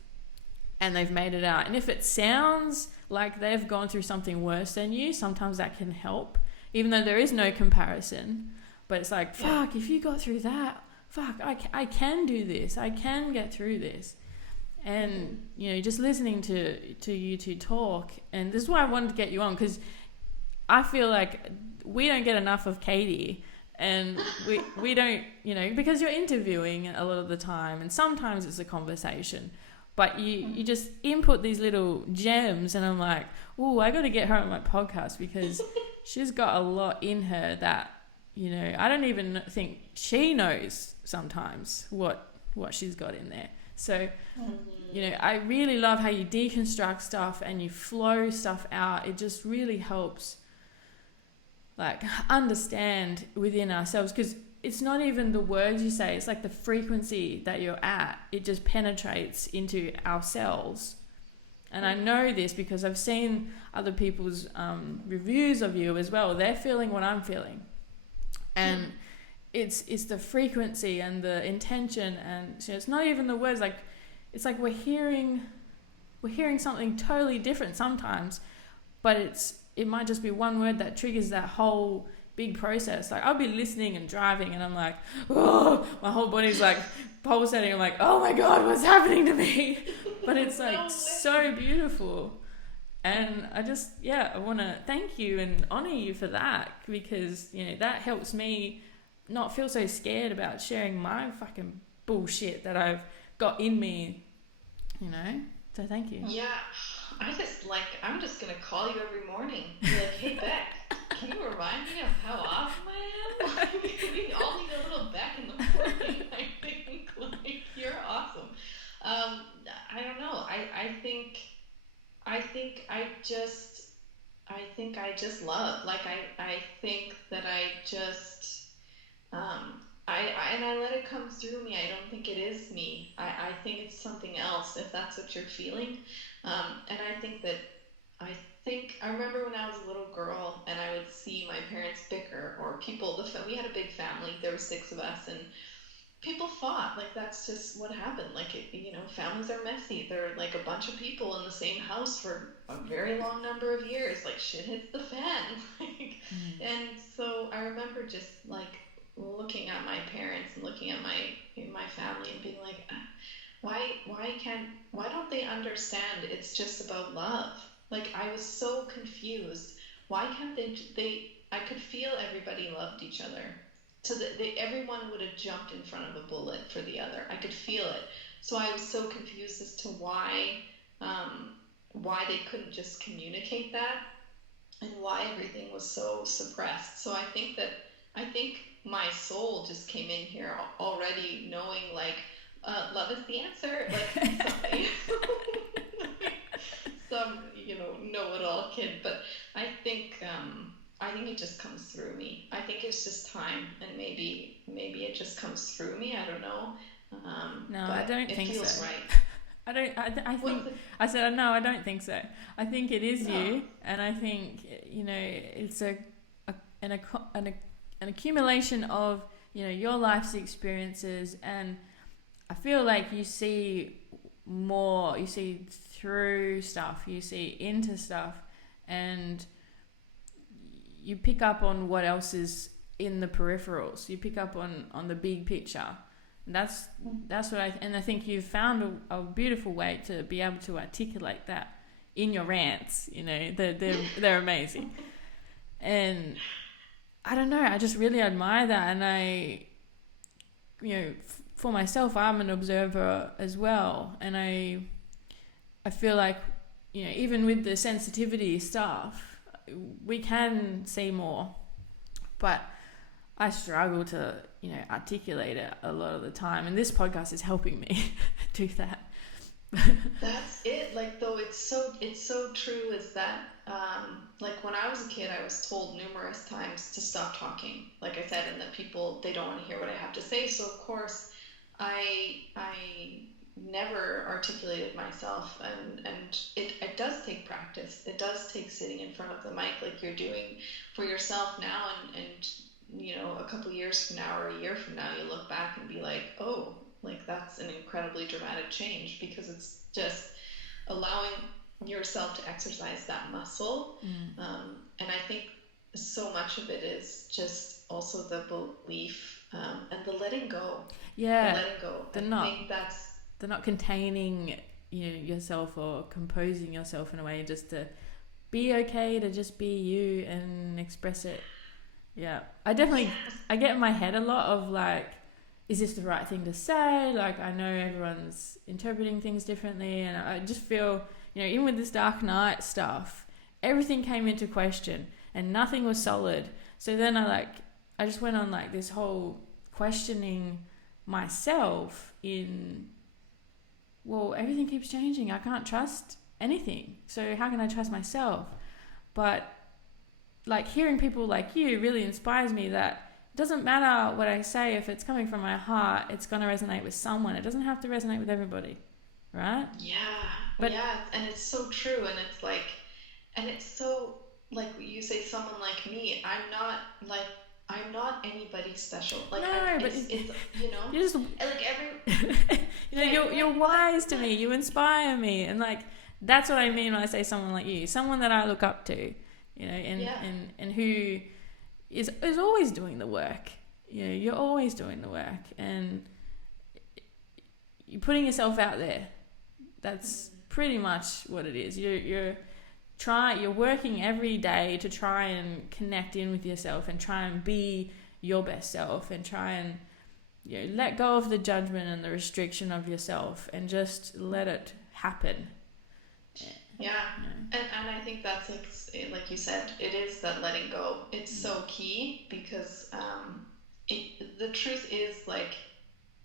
and they've made it out. And if it sounds like they've gone through something worse than you, sometimes that can help, even though there is no comparison. But it's like, fuck, if you got through that, fuck, I can do this. I can get through this. And, just listening to you two talk. And this is why I wanted to get you on, because I feel like we don't get enough of Katie. And we don't, because you're interviewing a lot of the time, and sometimes it's a conversation, but you just input these little gems, and I'm like, oh, I got to get her on my podcast, because she's got a lot in her that, I don't even think she knows sometimes what she's got in there. So, I really love how you deconstruct stuff and you flow stuff out. It just really helps like understand within ourselves, because it's not even the words you say, it's like the frequency that you're at. It just penetrates into ourselves. And I know this because I've seen other people's reviews of you as well. They're feeling what I'm feeling, and it's the frequency and the intention, and it's not even the words. Like it's like we're hearing something totally different sometimes, but it might just be one word that triggers that whole big process. Like I'll be listening and driving and I'm like, oh, my whole body's like pulsating. I'm like, oh my god, what's happening to me? But it's like No so way. beautiful. And I just, yeah, I want to thank you and honor you for that, because that helps me not feel so scared about sharing my fucking bullshit that I've got in me, you know. So thank you. Yeah, I'm just gonna call you every morning. Be like, hey Beck, can you remind me of how awesome I am? Like, we all need a little Beck in the morning, I think. Like, you're awesome. Um, I don't know. I think I just love. Like, I think that and I let it come through me. I don't think it is me. I think it's something else, if that's what you're feeling. And I remember when I was a little girl and I would see my parents bicker, or we had a big family. There were six of us, and people fought. Like, that's just what happened. Like, families are messy. They're like a bunch of people in the same house for a very long number of years. Like, shit hits the fan. Like, Mm. and so I remember just like looking at my parents and looking at my family and being like, why don't they understand it's just about love? Like, I was so confused. Why can't they I could feel everybody loved each other. So that everyone would have jumped in front of a bullet for the other. I could feel it. So I was so confused as to um, why they couldn't just communicate that, and why everything was so suppressed. So I think my soul just came in here already knowing, like, love is the answer. Like, some know-it-all kid. But I think it just comes through me. I think it's just time, and maybe it just comes through me. I don't know. No, I But don't it think so. feels right. I don't. I What's think the I said no. I don't think so. I think it is No. you, and I think it's a an an accumulation of your life's experiences, and I feel like you see more. You see through stuff. You see into stuff, and you pick up on what else is in the peripherals. You pick up on the big picture. That's what and I think you've found a beautiful way to be able to articulate that in your rants. They're amazing, and I don't know. I just really admire that, and for myself, I'm an observer as well, and I feel like even with the sensitivity stuff, we can see more, but I struggle to articulate it a lot of the time, and this podcast is helping me do that. That's it. Like, though, it's so true. Is that like, when I was a kid, I was told numerous times to stop talking. Like I said, and that people, they don't want to hear what I have to say. So of course, I never articulated myself, and it does take practice. It does take sitting in front of the mic like you're doing for yourself now, and a couple years from now or a year from now, you look back and be like, oh, like, that's an incredibly dramatic change, because it's just allowing yourself to exercise that muscle. Mm. And I think so much of it is just also the belief, and the letting go. The Yeah, letting go. I they're not think that's they're not containing yourself or composing yourself in a way just to be okay, to just be you and express it. Yeah, yes. I get in my head a lot of like, is this the right thing to say? Like, I know everyone's interpreting things differently, and I just feel, even with this Dark Knight stuff, everything came into question and nothing was solid. So then I just went on like this whole questioning myself in, well, everything keeps changing. I can't trust anything. So how can I trust myself? But like hearing people like you really inspires me that it doesn't matter what I say, if it's coming from my heart, it's going to resonate with someone. It doesn't have to resonate with everybody, right? Yeah. But Yeah. And it's so true. And it's like, and it's so, like you say, someone like me, I'm not like I'm not anybody special. Like I'm No, but it's you know, you just and like every yeah, you're you're like wise to me. You inspire me, and like that's what I mean when I say someone like you, someone that I look up to, and yeah. who is always doing the work. You're always doing the work, and you're putting yourself out there. That's Mhm. pretty much what it is. You're working every day to try and connect in with yourself and try and be your best self and try and let go of the judgment and the restriction of yourself and just let it happen. Yeah. You know? And I think that's like you said, it is that letting go. It's so key because it the truth is like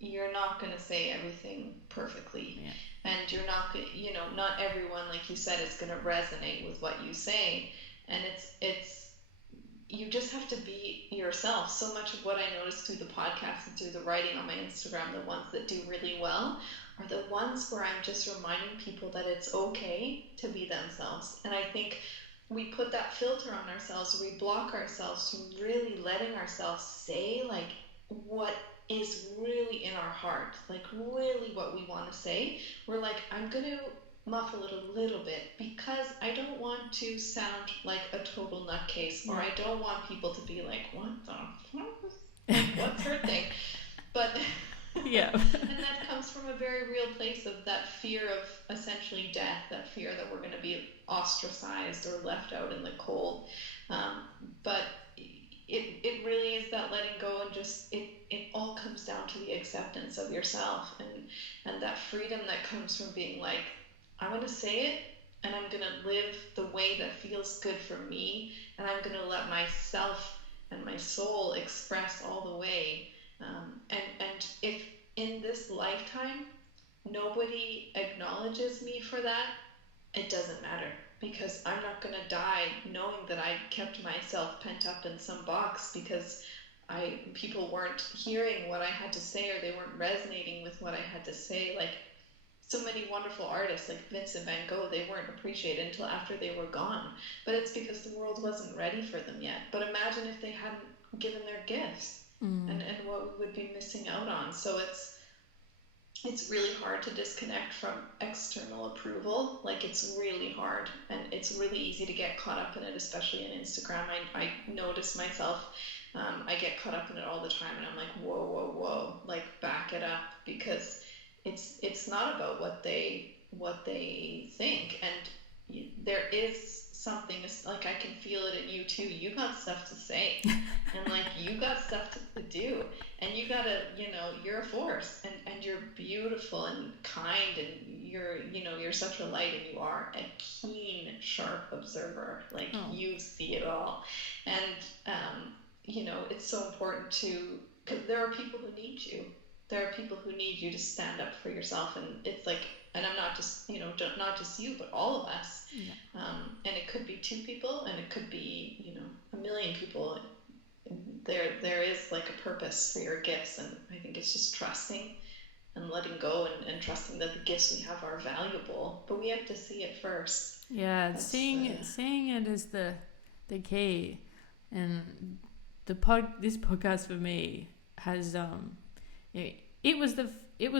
you're not going to say everything perfectly, Yeah. and you're not going not everyone, like you said, is going to resonate with what you say, and it's you just have to be yourself. So much of what I notice through the podcast and through the writing on my Instagram, the ones that do really well, are the ones where I'm just reminding people that it's okay to be themselves. And I think we put that filter on ourselves, we block ourselves from really letting ourselves say like what is really in our heart, like really what we want to say. We're like, I'm going to muffle it a little bit because I don't want to sound like a total nutcase, or Yeah. I don't want people to be like, what the fuck? Like, what's her thing? But Yeah. and that comes from a very real place of that fear of essentially death, that fear that we're going to be ostracized or left out in the cold. Um, but it really is that letting go, and just it all comes down to the acceptance of yourself, and that freedom that comes from being like, I'm going to say it, and I'm going to live the way that feels good for me, and I'm going to let myself and my soul express all the way. And if in this lifetime nobody acknowledges me for that, it doesn't matter, because I'm not going to die knowing that I kept myself pent up in some box because I people weren't hearing what I had to say, or they weren't resonating with what I had to say. Like so many wonderful artists like Vincent van Gogh, they weren't appreciated until after they were gone. But it's because the world wasn't ready for them yet. But imagine if they hadn't given their gifts, Mm. and what we would be missing out on. So it's really hard to disconnect from external approval. Like it's really hard, and it's really easy to get caught up in it, especially in Instagram. I notice myself, I get caught up in it all the time, and I'm like, whoa, whoa, whoa, like back it up, because it's not about what they think, and there is something, like I can feel it in you too. You got stuff to say, and like you got stuff to do, and you gotta, you're a force, and you're beautiful and kind, and you're such a light, and you are a keen, sharp observer. Like Oh. you see it all, and it's so important to, because there are people who need you. There are people who need you to stand up for yourself, and it's like, and I'm not just, not just you, but all of us. Yeah. And it could be two people, and it could be, a million people. There is like a purpose for your gifts, and I think it's just trusting and letting go, and trusting that the gifts we have are valuable, but we have to see it first. Yeah. That's Seeing it is the key, and this podcast for me has it was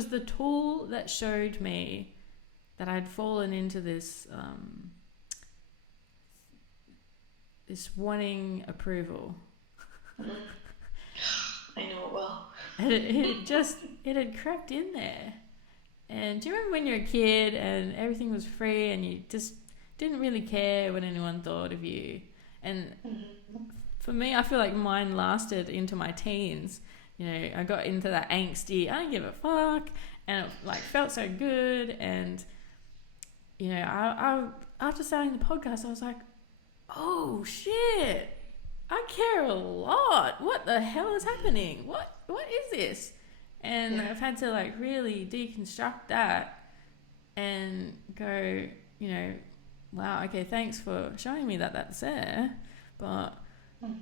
the tool that showed me that I'd fallen into this wanting approval. mm, I know it well. And it had crept in there. And do you remember when you were a kid and everything was free and you just didn't really care what anyone thought of you? And Mm-hmm. for me, I feel like mine lasted into my teens. I got into that angsty, I don't give a fuck, and it like felt so good. And I after starting the podcast, I was like, oh shit, I care a lot. What the hell is happening? What is this? And Yeah. I've had to like really deconstruct that and go, wow, okay, thanks for showing me that that's there, but Mm.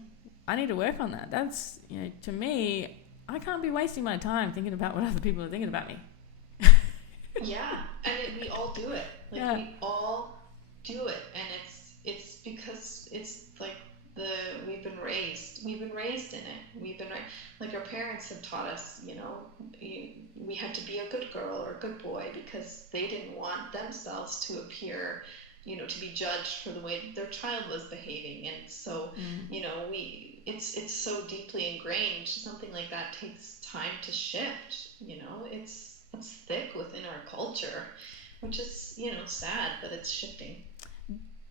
I need to work on that. That's, to me, I can't be wasting my time thinking about what other people are thinking about me. Yeah, and we all do it. Like Yeah. we all do it, and it's because it's like we've been raised in it. Like our parents have taught us, we had to be a good girl or a good boy because they didn't want themselves to appear, to be judged for the way their child was behaving. And so, Mm. we it's so deeply ingrained. Something like that takes time to shift. It's thick within our culture, which is, sad, but it's shifting.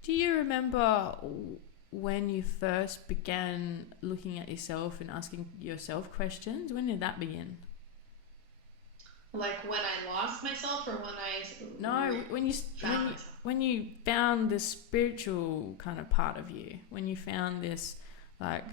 Do you remember when you first began looking at yourself and asking yourself questions? When did that begin? Like when I lost myself or when I No, found myself. when you found this spiritual kind of part of you, when you found this, like,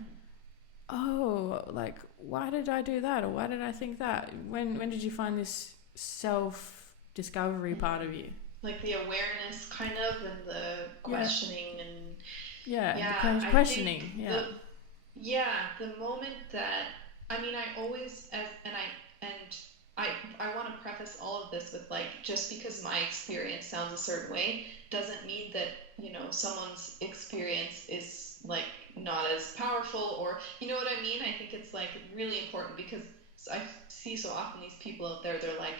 oh, like, why did I do that, or why did I think that? When did you find this self discovery part of Mm. you? Like the awareness kind of and the Yeah, questioning and yeah, the yeah, I think questioning. Yeah. the moment that I mean, I always as and I want to preface all of this with, like, just because my experience sounds a certain way doesn't mean that, someone's experience is like not as powerful, or you know what I mean? I think it's like really important because I see so often these people out there, they're like,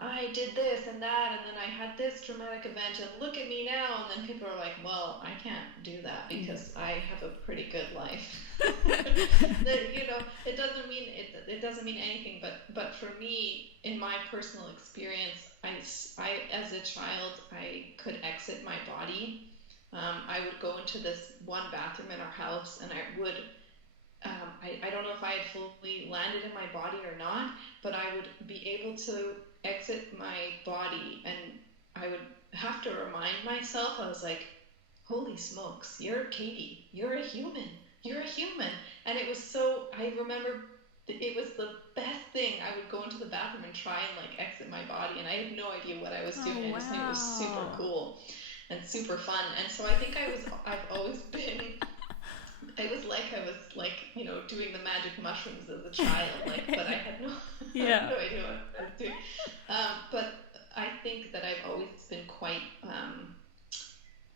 I did this and that, and then I had this traumatic event, and look at me now. And then people are like, well, I can't do that Yeah. because I have a pretty good life. It doesn't mean it doesn't mean anything. But for me, in my personal experience, I as a child, I could exit my body. I would go into this one bathroom in our house, and I would I don't know if I had fully landed in my body or not, but I would be able to exit my body, and I would have to remind myself, I was like, holy smokes, you're Katie, you're a human, you're a human. And it was so, I remember it was the best thing. I would go into the bathroom and try and like exit my body, and I had no idea what I was Oh doing. I just think it was super wow. cool and super fun. And so I think I've always been, it was like I was like, doing the magic mushrooms as a child, like, but I had no, Yeah. no idea what I was doing. But I think that I've always been quite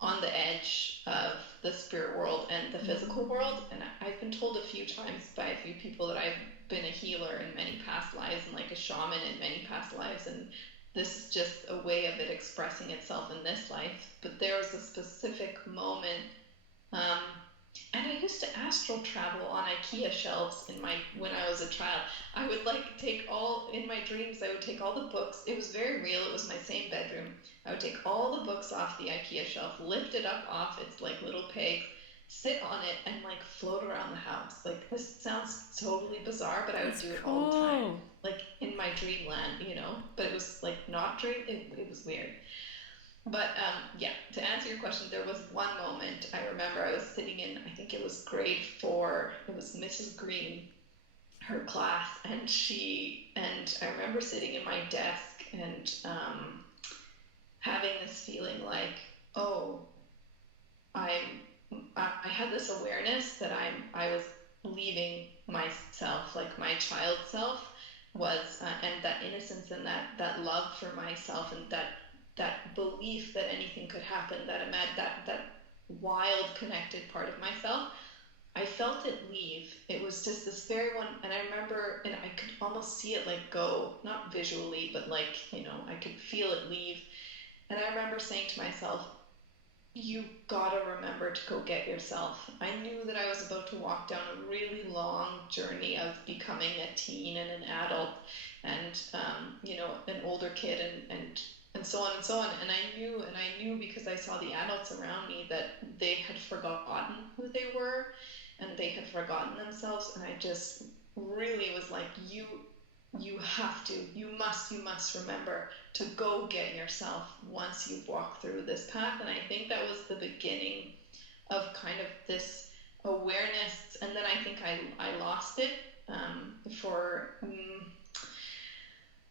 on the edge of the spirit world and the physical world. And I've been told a few times by a few people that I've been a healer in many past lives and like a shaman in many past lives. And this is just a way of it expressing itself in this life. But there was a specific moment, um, and I used to astral travel on IKEA shelves when I was a child. I would like take all in my dreams. I would take all the books. It was very real. It was my same bedroom. I would take all the books off the IKEA shelf, lift it up off its like little pegs, sit on it, and like float around the house. Like this sounds totally bizarre, but I would That's do it all the time, cool. like in my dreamland. But it was like not dream. It was weird. But yeah, to answer your question, there was one moment I remember I was sitting in, I think it was grade four. It was Mrs. Green, her class, and I remember sitting in my desk and having this feeling like, oh, I'm, I had this awareness that I was leaving myself, like my child self was, and that innocence and that love for myself and that belief that anything could happen, that wild connected part of myself. I felt it leave. It was just this very one, and I remember, and I could almost see it like go, not visually, but like, I could feel it leave. And I remember saying to myself, you gotta remember to go get yourself. I knew that I was about to walk down a really long journey of becoming a teen and an adult, and an older kid, and so on and so on. And I knew because I saw the adults around me that they had forgotten who they were, and they had forgotten themselves. And I just really was like, you have to, you must remember to go get yourself once you've walked through this path. And I think that was the beginning of kind of this awareness. And then I think I lost it for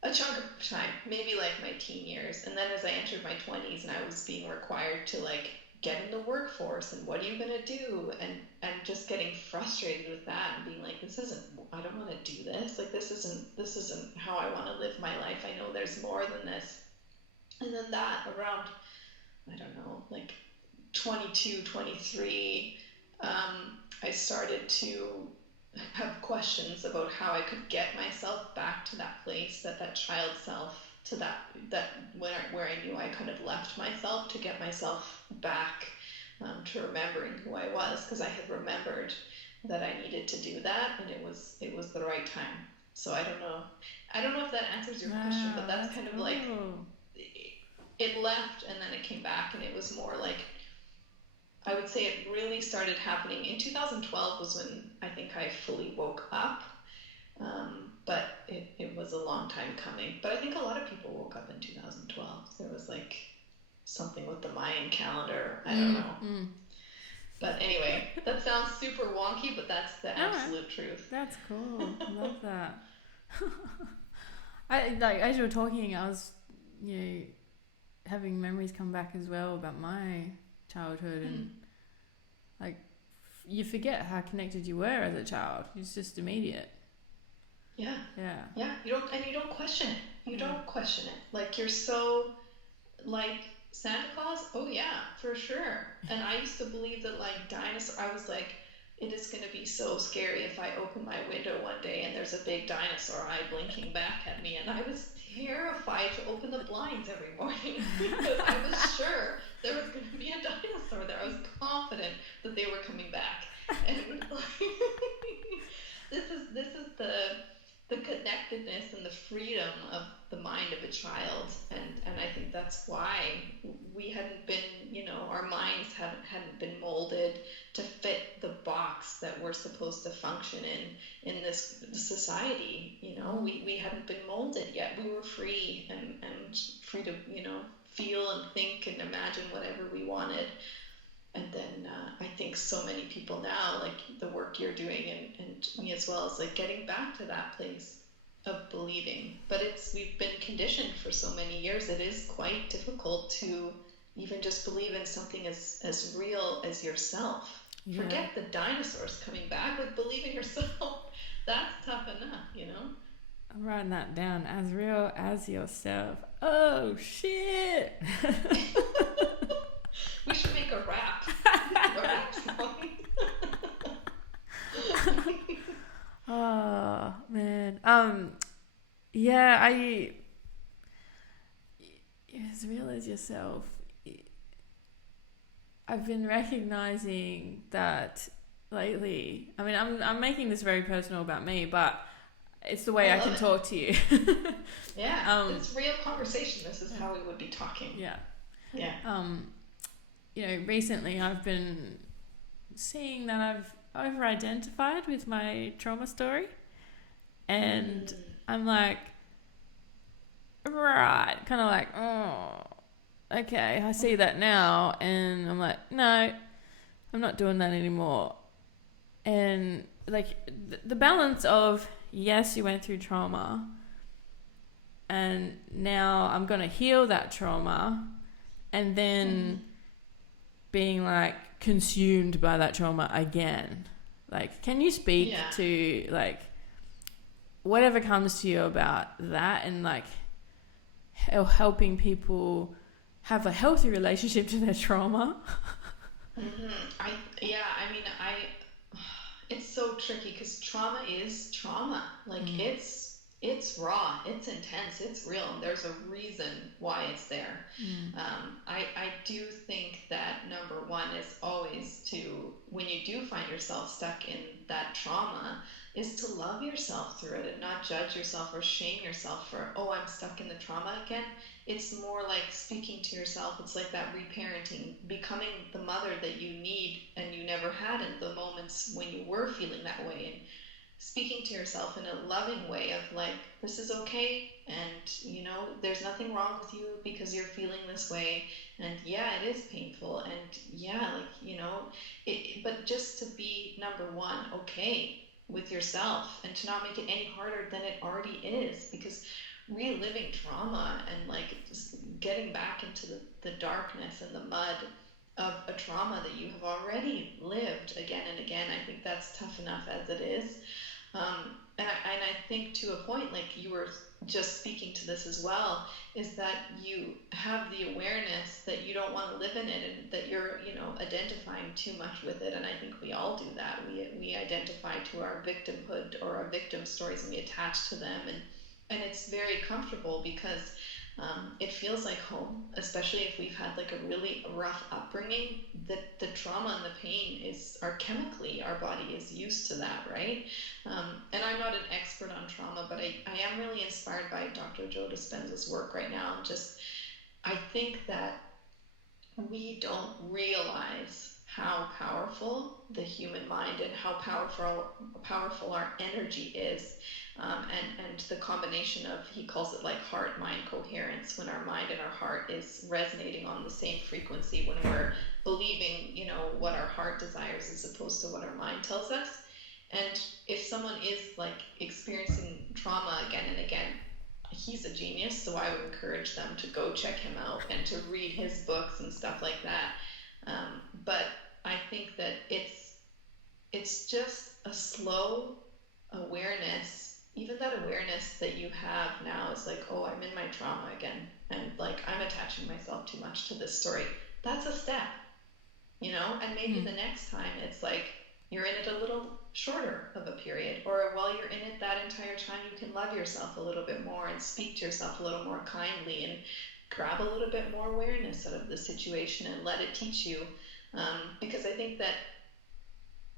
a chunk of time, maybe like my teen years. And then as I entered my 20s and I was being required to like get in the workforce and what are you going to do, and just getting frustrated with that and being like, this isn't, I don't want to do this, like this isn't how I want to live my life. I know there's more than this. And then that around, I don't know, like 22, 23, I started to have questions about how I could get myself back to that place, that child self, to that where I knew I kind of left myself, to get myself back, to remembering who I was, because I had remembered that I needed to do that, and it was the right time. So I don't know if that answers your question, but Wow, that's that's kind of like cool. it left and then it came back, and it was more like, I would say it really started happening in 2012 was when I think I fully woke up. But it was a long time coming. But I think a lot of people woke up in 2012. There was like something with the Mayan calendar. I don't Mm, know. mm. But anyway, that sounds super wonky, but that's the No, absolute truth. that's cool. Love that. I like as you were talking, I was, you know, having memories come back as well about my childhood, Hmm. and like you forget how connected you were as a child. It's just immediate. Yeah. Yeah. Yeah. You don't question it. You Yeah. don't question it. Like you're so like Santa Claus? Oh yeah, for sure. And I used to believe that like dinosaur. I was like, it is gonna be so scary if I open my window one day and there's a big dinosaur eye blinking back at me. And I was terrified to open the blinds every morning because I was sure there was gonna be a dinosaur there. I was confident that they were coming back. And this is the connectedness and the freedom of the mind of a child, and I think that's why we hadn't been, our minds hadn't been molded to fit the box that we're supposed to function in this society. Mm. We hadn't been molded yet. We were free and free to, feel and think and imagine whatever we wanted. And then I think so many people now, like the work you're doing, and me as well, is like getting back to that place of believing. But we've been conditioned for so many years, it is quite difficult to even just believe in something as real as yourself. Yeah. Forget the dinosaurs coming back, like believe in yourself. That's tough enough. I'm writing that down. As real as yourself. Oh shit. We should make a rap song. Oh man. Yeah. As real as yourself. I've been recognizing that lately. I mean, I'm making this very personal about me, but it's the I way I love can it. talk to you. Yeah, um, it's real conversation. This is how we would be talking. yeah. Yeah. Um, recently I've been seeing that I've over-identified with my trauma story, and Mm. I'm like, right, kind of like, oh, okay, I see that now, and I'm like, no, I'm not doing that anymore. And like the balance of yes, you went through trauma, and now I'm gonna heal that trauma, and Mm-hmm. then being like consumed by that trauma again. Like, can you speak Yeah. to like whatever comes to you about that, and like helping people have a healthy relationship to their trauma? I yeah, I mean, it's so tricky because trauma is trauma. Like Mm, it's raw, it's intense, it's real, and there's a reason why it's there. mm, I do think that number one is always to, when you do find yourself stuck in that trauma, is to love yourself through it and not judge yourself or shame yourself for, oh, I'm stuck in the trauma again. It's more like speaking to yourself. It's like that reparenting, becoming the mother that you need and you never had in the moments when you were feeling that way, and speaking to yourself in a loving way of like, this is okay, and there's nothing wrong with you because you're feeling this way, and yeah, it is painful, and yeah, like, but just to be number one okay with yourself and to not make it any harder than it already is, because reliving trauma and like just getting back into the darkness and the mud of a trauma that you have already lived again and again, I think that's tough enough as it is. And I think to a point, like you were just speaking to this as well, is that you have the awareness that you don't want to live in it, and that you're, identifying too much with it. And I think we all do that. We identify to our victimhood or our victim stories, and we attach to them, and it's very comfortable because it feels like home, especially if we've had like a really rough upbringing. That the trauma and the pain are chemically, our body is used to that, right? And I'm not an expert on trauma, but I am really inspired by Dr. Joe Dispenza's work right now. Just, I think that we don't realize how powerful the human mind, and how powerful our energy is, and the combination of, he calls it like heart mind coherence, when our mind and our heart is resonating on the same frequency, when we're believing, what our heart desires as opposed to what our mind tells us. And if someone is like experiencing trauma again and again, he's a genius, so I would encourage them to go check him out and to read his books and stuff like that. But I think that it's just a slow awareness. Even that awareness that you have now is like, oh, I'm in my trauma again, and like I'm attaching myself too much to this story. That's a step, and maybe the next time it's like you're in it a little shorter of a period, or while you're in it that entire time, you can love yourself a little bit more and speak to yourself a little more kindly, and grab a little bit more awareness out of the situation and let it teach you. Because I think that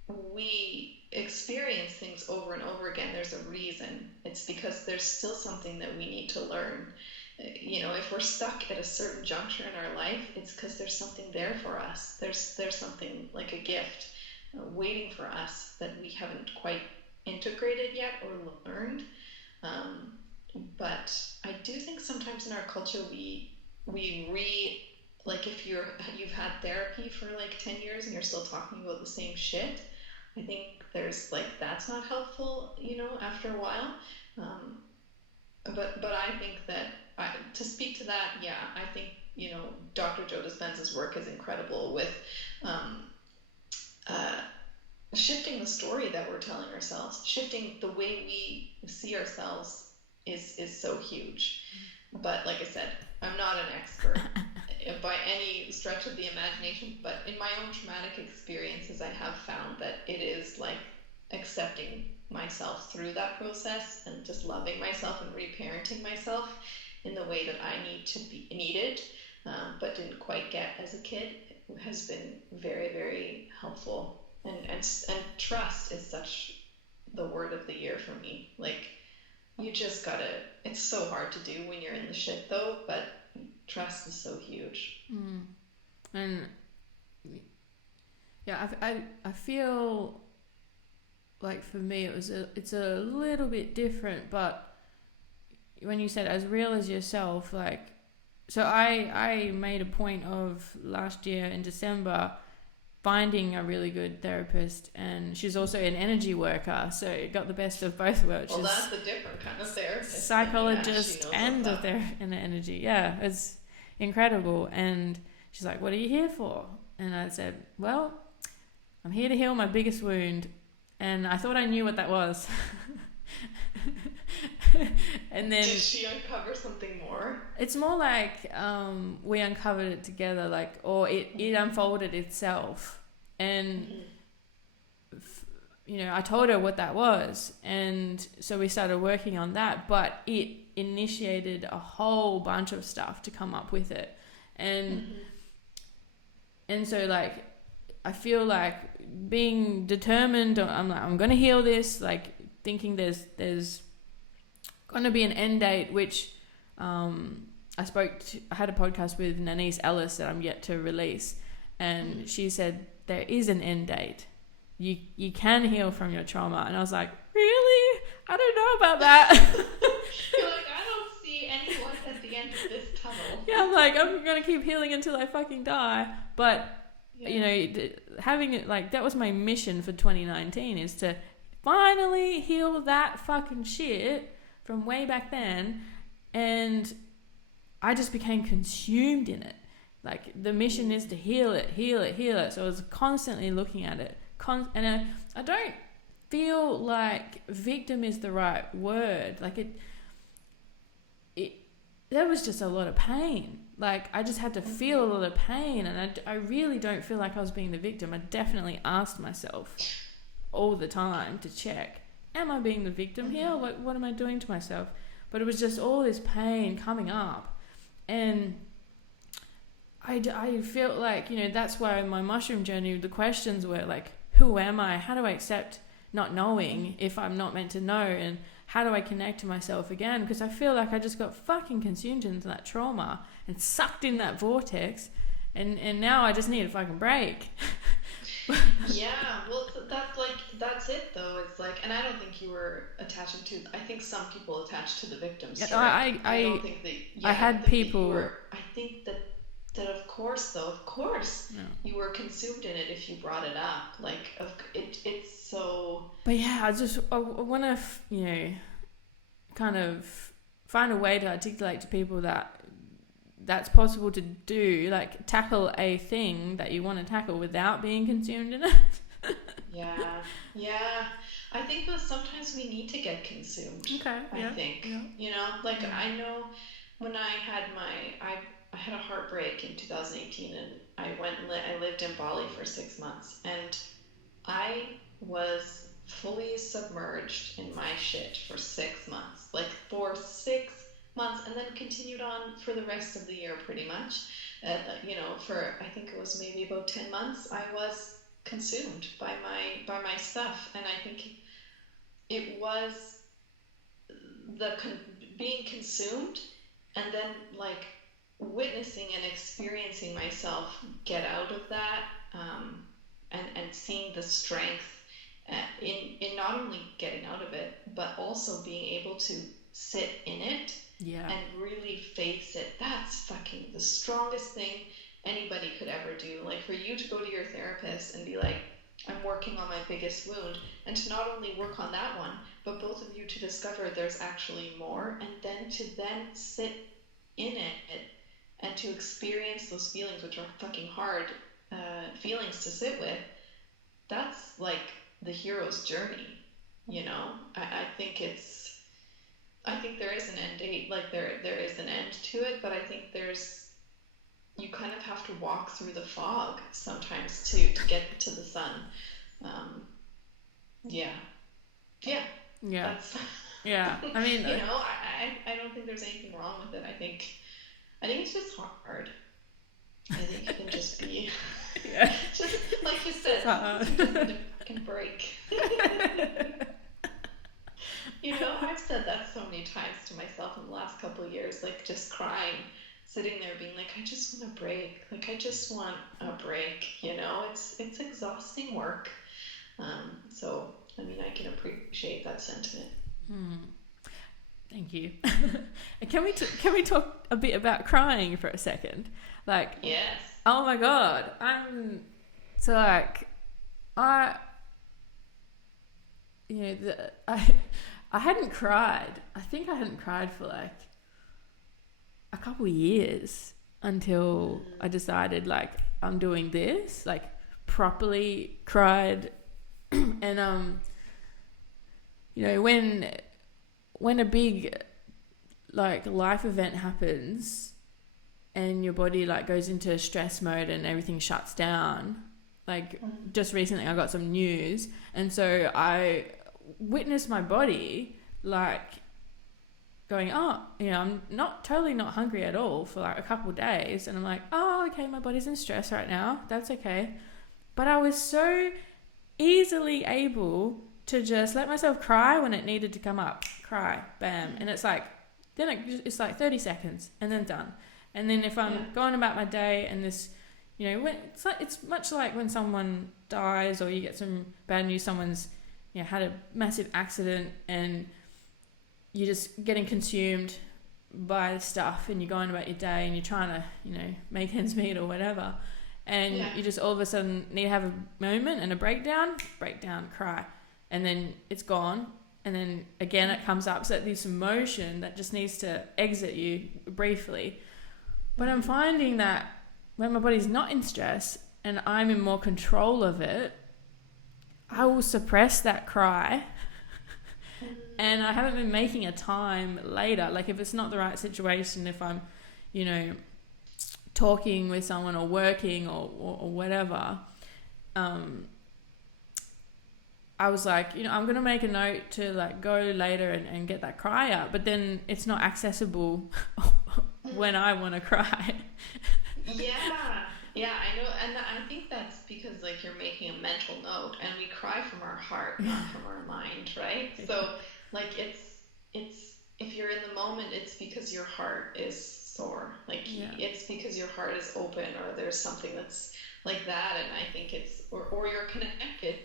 we experience things over and over again. There's a reason. It's because there's still something that we need to learn. If we're stuck at a certain juncture in our life, it's because there's something there for us. There's something like a gift waiting for us that we haven't quite integrated yet or learned. But I do think sometimes in our culture like if you've had therapy for like 10 years and you're still talking about the same shit, I think there's like, that's not helpful, after a while. But I think that, to speak to that, yeah, I think, Dr. Joe Dispenza's work is incredible with shifting the story that we're telling ourselves, shifting the way we see ourselves is so huge. But like I said, I'm not an expert by any stretch of the imagination, but in my own traumatic experiences, I have found that it is like accepting myself through that process, and just loving myself and reparenting myself in the way that I needed, but didn't quite get as a kid, has been very, very helpful. And trust is such the word of the year for me. Like, you just gotta, it's so hard to do when you're in the shit though, but trust is so huge. And yeah, I feel like for me it's a little bit different, but when you said as real as yourself, like, so I made a point of last year in December finding a really good therapist, and she's also an energy worker, so it got the best of both worlds. Well, that's a different kind of therapist. Psychologist and an energy. Yeah, it's incredible. And she's like, what are you here for? And I said, well, I'm here to heal my biggest wound. And I thought I knew what that was. And then did she uncover something more? It's more like we uncovered it together, like, or it unfolded itself. And I told her what that was, and so we started working on that, but it initiated a whole bunch of stuff to come up with it. And so, like, I feel like being determined, I'm going to heal this, like thinking there's going to be an end date, which I had a podcast with Nanice Ellis that I'm yet to release, and she said there is an end date. You can heal from your trauma. And I was like, really? I don't know about that. You're like, I don't see any light at the end of this tunnel. Yeah, I'm like, I'm going to keep healing until I fucking die. But, having it, like, that was my mission for 2019, is to finally heal that fucking shit from way back then. And I just became consumed in it. Like, the mission is to heal it. So I was constantly looking at it. And I don't feel like victim is the right word. Like, there was just a lot of pain. Like, I just had to feel a lot of pain, and I really don't feel like I was being the victim. I definitely asked myself all the time to check, am I being the victim here? What am I doing to myself? But it was just all this pain coming up. And I felt like, that's why in my mushroom journey, the questions were like, who am I? How do I accept not knowing if I'm not meant to know? And how do I connect to myself again? Because I feel like I just got fucking consumed into that trauma and sucked in that vortex. And now I just need a fucking break. Yeah, well, that's it though. It's like, and I don't think you were attaching to. I think some people attach to the victim Yeah, story. I don't think that. I Yeah, I don't had think that you people. were. I think that of course, though, of course, No. you were consumed in it if you brought it up. Like, it's so. But yeah, I want to, kind of find a way to articulate to people that that's possible to do, like tackle a thing that you want to tackle without being consumed in it. Yeah, yeah. I think that sometimes we need to get consumed. Okay. I Yeah. think, Yeah. like Yeah. I know when I had a heartbreak in 2018, and I lived in Bali for 6 months, and I was fully submerged in my shit for 6 months, like for 6 months, and then continued on for the rest of the year pretty much. For I think it was maybe about 10 months, I was consumed by my stuff, and I think it was being consumed, and then like witnessing and experiencing myself get out of that, and seeing the strength, in not only getting out of it, but also being able to sit in it Yeah. and really face it. That's fucking the strongest thing anybody could ever do. Like, for you to go to your therapist and be like, I'm working on my biggest wound, and to not only work on that one, but both of you to discover there's actually more, and then to sit in it and to experience those feelings, which are fucking hard feelings to sit with. That's like the hero's journey. I think there is an end date. Like, there is an end to it, but I think you kind of have to walk through the fog sometimes to get to the sun. Yeah, yeah. Yeah. That's Yeah. I mean, I don't think there's anything wrong with it. I think it's just hard. I think it can just be, yeah. just like you said, It's you just need a fucking break. I've said that so many times to myself in the last couple of years, like just crying, sitting there being like, I just want a break. Like, I just want a break. It's exhausting work. So, I mean, I can appreciate that sentiment. Thank you. Can we talk a bit about crying for a second? Like, Yes. oh my god, so like, I I hadn't cried. I think I hadn't cried for like a couple of years until I decided, like, I'm doing this, like properly cried. And when a big like life event happens and your body like goes into stress mode and everything shuts down, like just recently I got some news, and so I witnessed my body like going, I'm not hungry at all for like a couple of days, and I'm like, oh, okay, my body's in stress right now, that's okay. But I was so easily able to just let myself cry when it needed to come up, cry, bam, and it's like, then it's like 30 seconds and then done. And then if I'm going about my day and this, when it's much like when someone dies or you get some bad news, someone's had a massive accident and you're just getting consumed by the stuff and you're going about your day and you're trying to make ends meet or whatever, and you just all of a sudden need to have a moment and a breakdown, cry, and then it's gone, and then again it comes up. So this emotion that just needs to exit you briefly. But I'm finding that when my body's not in stress and I'm in more control of it, I will suppress that cry And I haven't been making a time later. Like if it's not the right situation, if I'm, you know, talking with someone or working or whatever, um, I was like, you know, I'm gonna make a note to like go later and get that cry out, but then it's not accessible when I want to cry. Yeah, yeah, I know, and I think that's because like you're making a mental note, and we cry from our heart, not from our mind, right? So, like it's if you're in the moment, it's because your heart is sore, like Yeah, it's because your heart is open, or there's something that's like that, and I think it's or you're connected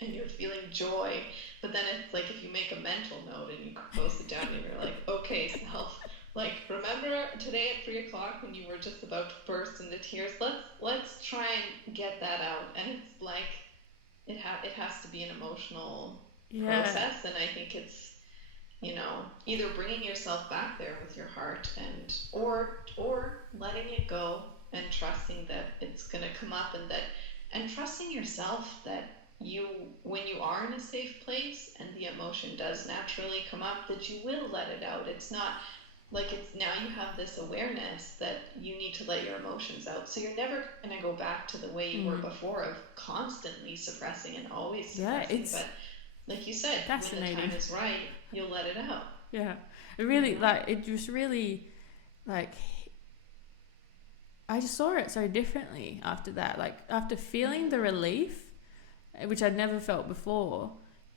and you're feeling joy, but then it's like if you make a mental note and you close it down and you're like, okay, self. Like, remember today at 3 o'clock when you were just about to burst into tears? Let's try and get that out. And it's like it has to be an emotional yeah, process, and I think it's either bringing yourself back there with your heart and or letting it go and trusting that it's going to come up, and trusting yourself that you when you are in a safe place and the emotion does naturally come up, that you will let it out. It's not like it's now you have this awareness that you need to let your emotions out, so you're never going to go back to the way you were mm. before of constantly suppressing and always Yeah. suppressing. It's But like you said, when the time fascinating. is right, you'll let it out, Yeah, it you really know like it just really like I just saw it so differently after that. Like after feeling the mm-hmm. relief, which I'd never felt before,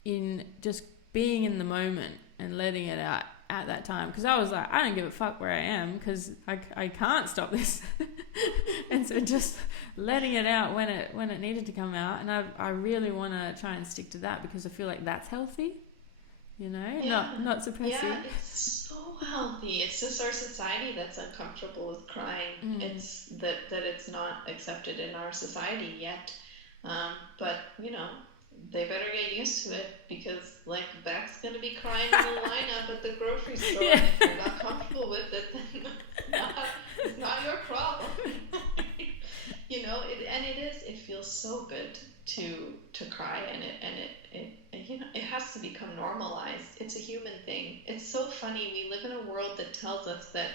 in just being in the moment and letting it out at that time. Because I was like, I don't give a fuck where I am because I can't stop this. And so just letting it out when it needed to come out. And I really want to try and stick to that because I feel like that's healthy, you know, Yeah, not yeah, suppressing. it's so healthy. It's just our society that's uncomfortable with crying. Mm. It's that it's not accepted in our society yet. But they better get used to it because like Beck's gonna be crying in the lineup at the grocery store, Yeah. and if you're not comfortable with it, then it's not your problem. And it feels so good to cry, and it has to become normalized. It's a human thing. It's so funny, we live in a world that tells us that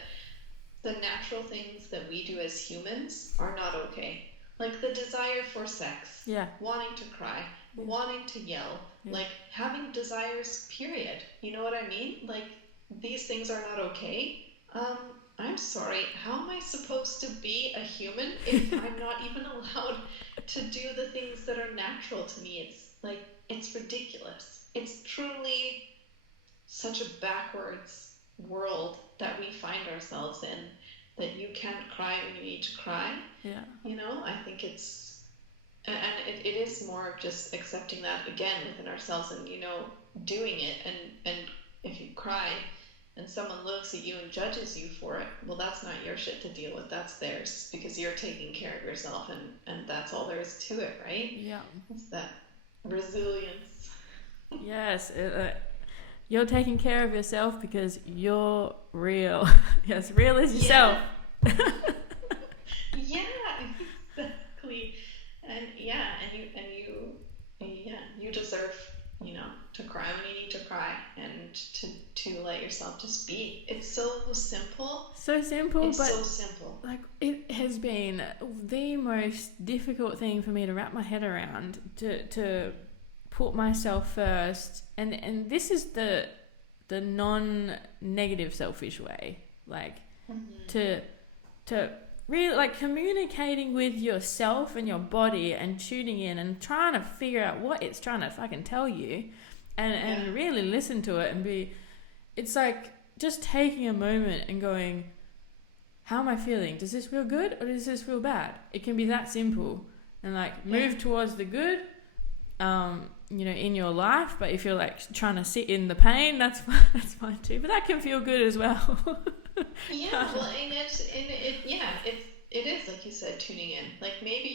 the natural things that we do as humans are not okay. Like the desire for sex, Yeah. wanting to cry, Yeah. wanting to yell, Yeah. like having desires, period. You know what I mean? Like these things are not okay. Um, I'm sorry, how am I supposed to be a human if I'm not even allowed to do the things that are natural to me? It's like, it's ridiculous. It's truly such a backwards world that we find ourselves in, that you can't cry when you need to cry. Yeah. I think it is more of just accepting that again within ourselves, and doing it, and if you cry and someone looks at you and judges you for it, well, that's not your shit to deal with, that's theirs, because you're taking care of yourself, and that's all there is to it, right? Yeah. It's that resilience. Yes. You're taking care of yourself because you're real. Yes, real is Yeah, yourself. yeah, exactly. And yeah, you deserve, to cry when you need to cry, and to let yourself just be. It's so simple. So simple, It's but so simple. like it has been the most difficult thing for me to wrap my head around to put myself first, and this is the non-negative selfish way, like Hmm. to to really like communicating with yourself and your body and tuning in and trying to figure out what it's trying to fucking tell you, Yeah, and really listen to it and be, it's like just taking a moment and going, how am I feeling? Does this feel good or does this feel bad? It can be that simple, and like yeah, move towards the good, in your life. But if you're like trying to sit in the pain, that's fine, that's fine too. But that can feel good as well. yeah. Well, it is like you said, tuning in. Like maybe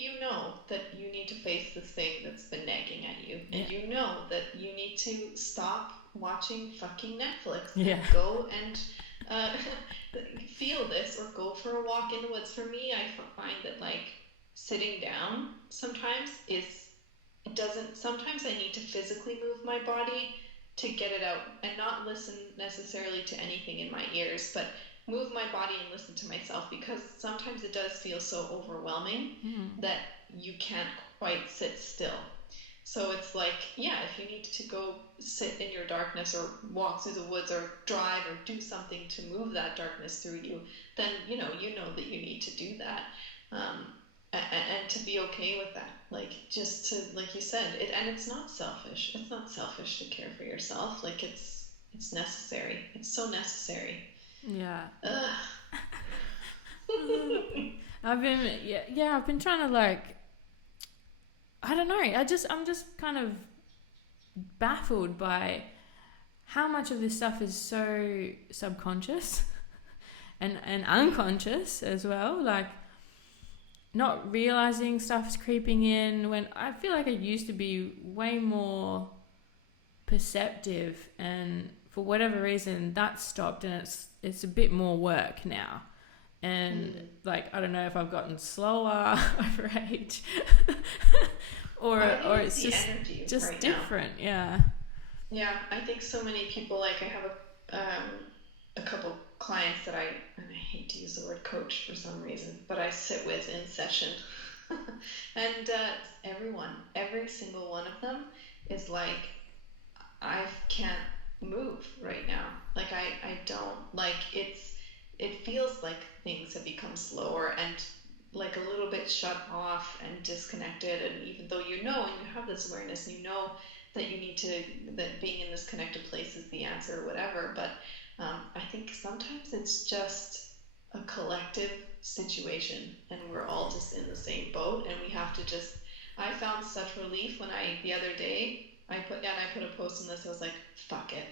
that you need to face this thing that's been nagging at you, Yeah. and that you need to stop watching fucking Netflix and Yeah. go and uh, feel this, or go for a walk in the woods. For me, I find that like sitting down sometimes is it doesn't. Sometimes I need to physically move my body to get it out and not listen necessarily to anything in my ears, but move my body and listen to myself, because sometimes it does feel so overwhelming that you can't quite sit still. So it's like, yeah, if you need to go sit in your darkness or walk through the woods or drive or do something to move that darkness through you, then you know that you need to do that. Um, and to be okay with that, like just to, like you said, and it's not selfish. It's not selfish to care for yourself. Like it's necessary. It's so necessary. Yeah. Ugh. I've been trying to like, I don't know. I'm just kind of baffled by how much of this stuff is so subconscious and unconscious as well. Like, not realizing stuff's creeping in when I feel like I used to be way more perceptive, and for whatever reason that stopped, and it's a bit more work now. And Mm. like, I don't know if I've gotten slower over age, I think or it's it's the energy just right now. different. Yeah. Yeah, I think so many people, like I have a couple clients that and I hate to use the word coach for some reason, but I sit with in session. And every single one of them is like, I can't move right now. Like I don't like it feels like things have become slower and like a little bit shut off and disconnected. And even though and you have this awareness, and you know that you need to, that being in this connected place is the answer or whatever. But I think sometimes it's just a collective situation, and we're all just in the same boat, and we have to just. I found such relief when the other day I put a post on this. I was like, fuck it.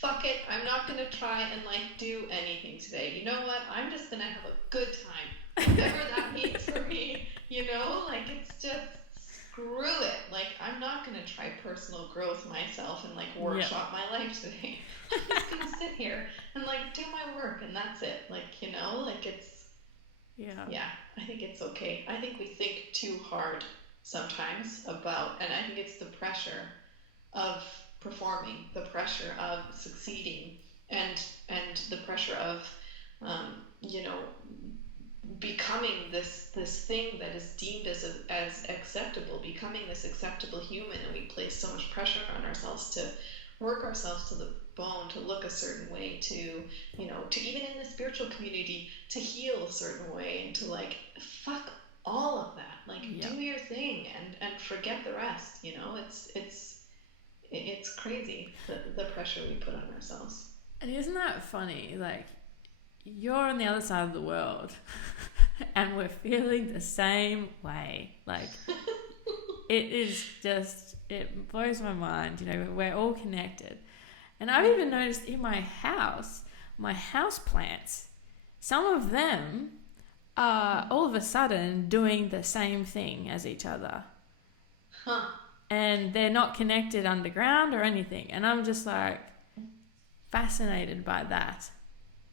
Fuck it. I'm not going to try and like do anything today. You know what? I'm just going to have a good time. Whatever that means for me, like it's just screw it. Like I'm not going to try personal growth myself and like Yeah. workshop my life today. I'm just going to sit here and like do my work, and that's it. Like, like Yeah. yeah, I think it's okay. I think we think too hard sometimes and I think it's the pressure of performing, the pressure of succeeding, and the pressure of you know becoming this thing that is deemed as acceptable, becoming this acceptable human, and we place so much pressure on ourselves to work ourselves to the bone, to look a certain way, to even in the spiritual community to heal a certain way, and to like fuck all of that, like do Yeah. your thing and forget the rest. It's crazy, the pressure we put on ourselves. And isn't that funny? Like, you're on the other side of the world and we're feeling the same way. Like, it is just, it blows my mind. We're all connected. And I've even noticed in my house plants, some of them are all of a sudden doing the same thing as each other. Huh. And they're not connected underground or anything. And I'm just like fascinated by that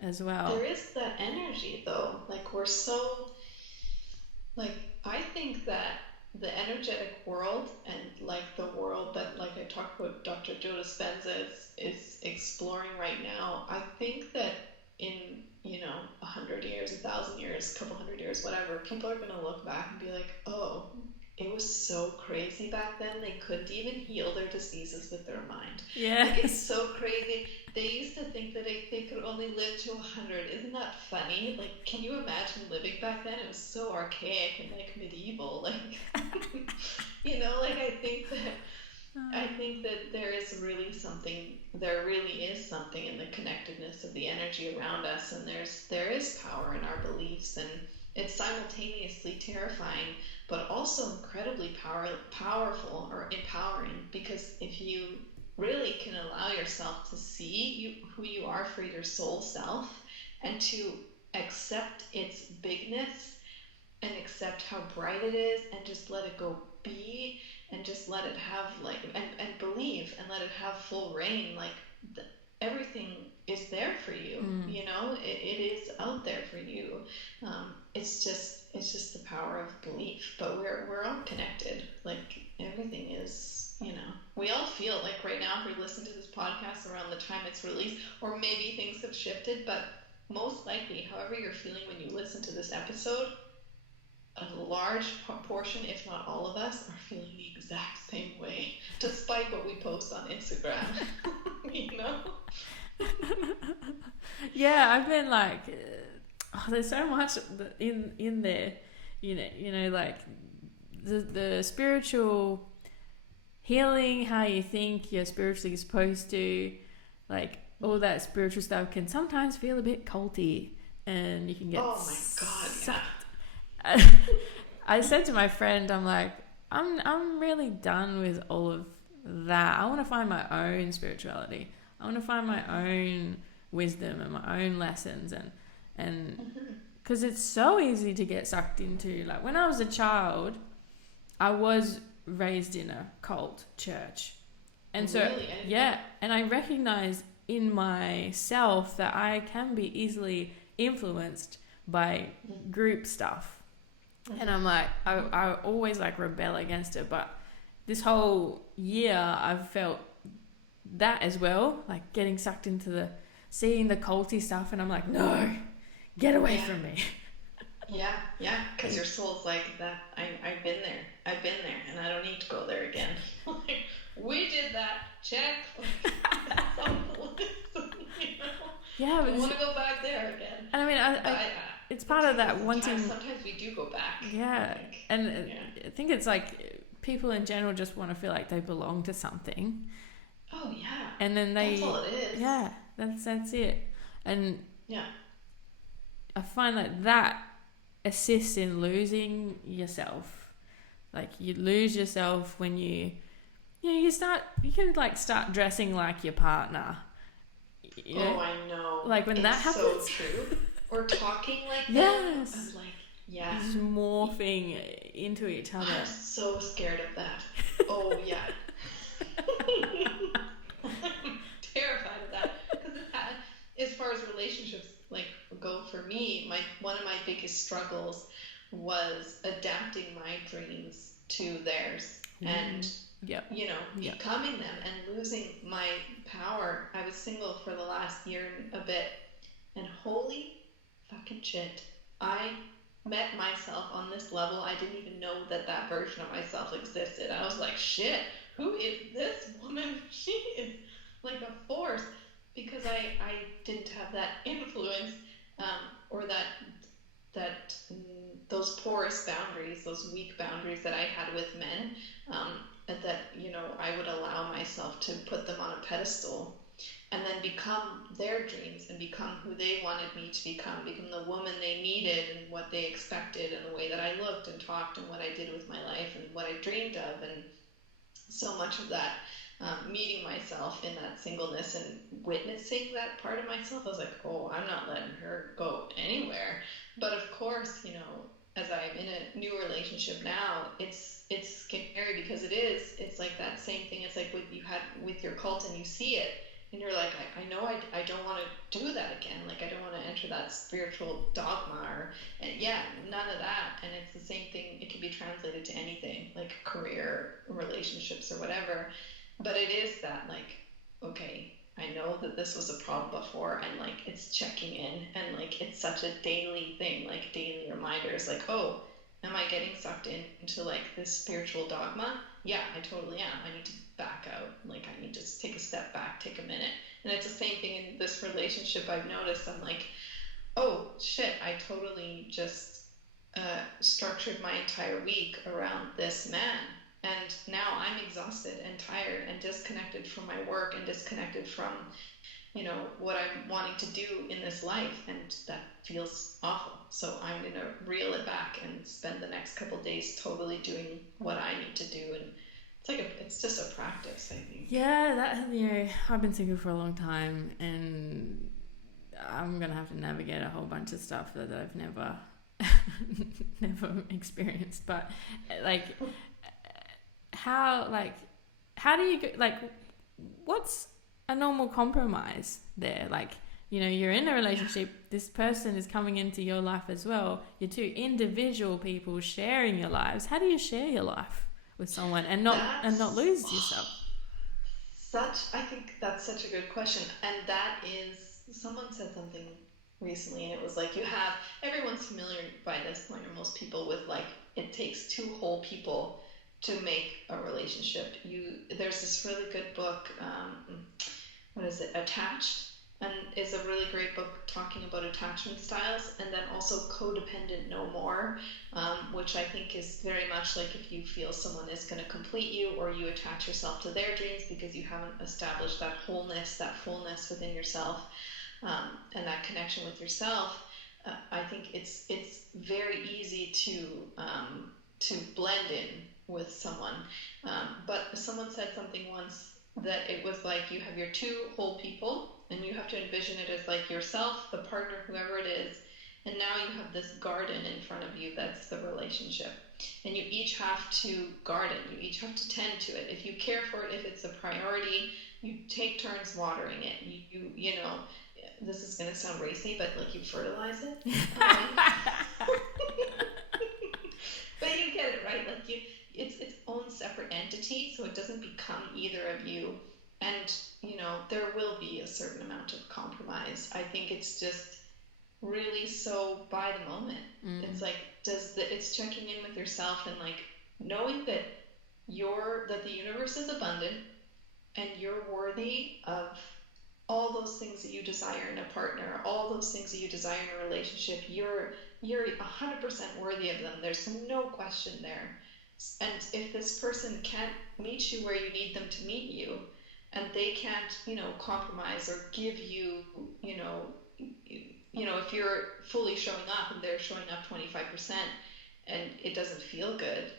as well. There is that energy though. Like we're so like I think that the energetic world, and like the world that like I talked about Dr. Joe Dispenza is exploring right now. I think that in 100 years, 1,000 years, a couple hundred years, whatever, people are gonna look back and be like, oh, it was so crazy back then. They couldn't even heal their diseases with their mind. Like it's Yes. so crazy. They used to think that they could only live to 100. Isn't that funny? Like, can you imagine living back then? It was so archaic and like medieval. Like, like I think that there really is something in the connectedness of the energy around us, and there is power in our beliefs, and it's simultaneously terrifying, but also incredibly powerful or empowering, because if you really can allow yourself to see who you are for your soul self, and to accept its bigness, and accept how bright it is, and just let it go be, and just let it have like and believe, and let it have full reign, like everything is there for you. It is out there for you. It's just the power of belief, but we're all connected, like everything is we all feel like right now, if we listen to this podcast around the time it's released, or maybe things have shifted, but most likely, however you're feeling when you listen to this episode, a large portion, if not all of us, are feeling the exact same way, despite what we post on Instagram. you know? Yeah, I've been like, there's so much in there, like the spiritual healing, how you think you're spiritually supposed to, like all that spiritual stuff can sometimes feel a bit culty, and you can get Oh my God, yeah. sucked. I said to my friend, I'm like, I'm really done with all of that. I want to find my own spirituality. I want to find my own wisdom and my own lessons, and because it's so easy to get sucked into. Like when I was a child, I was raised in a cult church, and so Really? yeah, and I recognize in myself that I can be easily influenced by group stuff, and I'm like, I always like rebel against it. But this whole year, I've felt that as well, like getting sucked into seeing the culty stuff, and I'm like, no, get away Yeah. from me. Yeah, because your soul's like that. I've been there, and I don't need to go there again. Like, we did that. Check. Like, that's on the list. Yeah, Don't want to go back there again. and I mean, But it's part of that wanting. sometimes we do go back. I Yeah, think. and Yeah. I think it's like people in general just want to feel like they belong to something, Oh yeah. and then That's all it is. yeah, that's it. And Yeah. I find that assists in losing yourself. Like you lose yourself when you can like start dressing like your partner. Oh, I know. Like when It's that so happens. true. Or talking like them. Yes. I'm like, yeah. Just morphing into each other. I'm so scared of that. Oh yeah. I'm terrified of that because as far as relationships like go for me, my one of my biggest struggles was adapting my dreams to theirs and Yep. Yep. becoming them and losing my power. I was single for the last year and a bit, and holy fucking shit, I met myself on this level. I didn't even know that version of myself existed. I was like, shit, who is this woman? She is like a force, because I didn't have that influence, or those porous boundaries, those weak boundaries that I had with men, that I would allow myself to put them on a pedestal and then become their dreams and become who they wanted me to become the woman they needed and what they expected, and the way that I looked and talked and what I did with my life and what I dreamed of. And so much of that, meeting myself in that singleness and witnessing that part of myself, I was like, oh, I'm not letting her go anywhere. But of course, as I'm in a new relationship now, it's scary because it's like that same thing. It's like what you had with your cult, and you see it, and you're like, I know I don't want to do that again. Like I don't want to enter that spiritual dogma, and yeah, none of that. And it's the same thing. It can be translated to anything, like career, relationships, or whatever. But it is that, like, okay, I know that this was a problem before, and like it's checking in, and like it's such a daily thing, like daily reminders, like, oh, am I getting sucked into like this spiritual dogma? Yeah, I totally am. I need to back out. Like I need to just take a step back, take a minute. And it's the same thing in this relationship. I've noticed I'm like, oh shit, I totally just structured my entire week around this man. And now I'm exhausted and tired and disconnected from my work and disconnected from, what I'm wanting to do in this life. And that feels awful. So I'm going to reel it back and spend the next couple of days totally doing what I need to do. And it's just a practice, I think. Yeah, I've been single for a long time, and I'm gonna have to navigate a whole bunch of stuff that I've never never experienced. But like, how do you go, like, what's a normal compromise there? Like, you're in a relationship, this person is coming into your life as well, you're two individual people sharing your lives. How do you share your life? with someone and not That's lose yourself? I think that's such a good question. And that is, someone said something recently, and it was like, everyone's familiar by this point, or most people, with like, it takes two whole people to make a relationship. There's this really good book, what is it, Attached, and is a really great book talking about attachment styles, and then also Codependent No More, which I think is very much like, if you feel someone is going to complete you, or you attach yourself to their dreams because you haven't established that wholeness, that fullness within yourself, and that connection with yourself. I think it's very easy to blend in with someone. But someone said something once, that it was like, you have your two whole people, and you have to envision it as like yourself, the partner, whoever it is, and now you have this garden in front of you that's the relationship. And you each have to garden, you each have to tend to it. If you care for it, if it's a priority, you take turns watering it. You know, this is going to sound racy, but like, you fertilize it. But you get it, right? Like, it's its own separate entity, so it doesn't become either of you. And there will be a certain amount of compromise. I think it's just really so by the moment. It's like, it's checking in with yourself, and like, knowing that the universe is abundant, and you're worthy of all those things that you desire in a partner, all those things that you desire in a relationship. You're 100% worthy of them. There's no question there. And if this person can't meet you where you need them to meet you, and they can't, compromise or give you, if you're fully showing up and they're showing up 25%, and it doesn't feel good,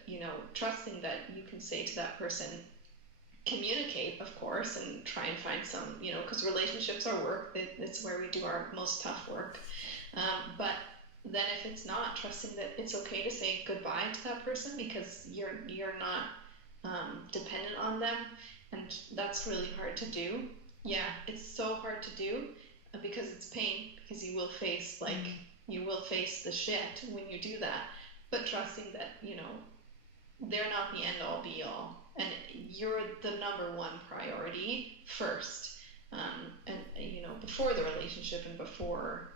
trusting that you can say to that person, communicate, of course, and try and find some, because relationships are work. It's where we do our most tough work. But then, if it's not, trusting that it's okay to say goodbye to that person, because you're not dependent on them, and that's really hard to do. Yeah, it's so hard to do, because it's pain, because you will face the shit when you do that. But trusting that, they're not the end all be all, and you're the number one priority first, and before the relationship, and before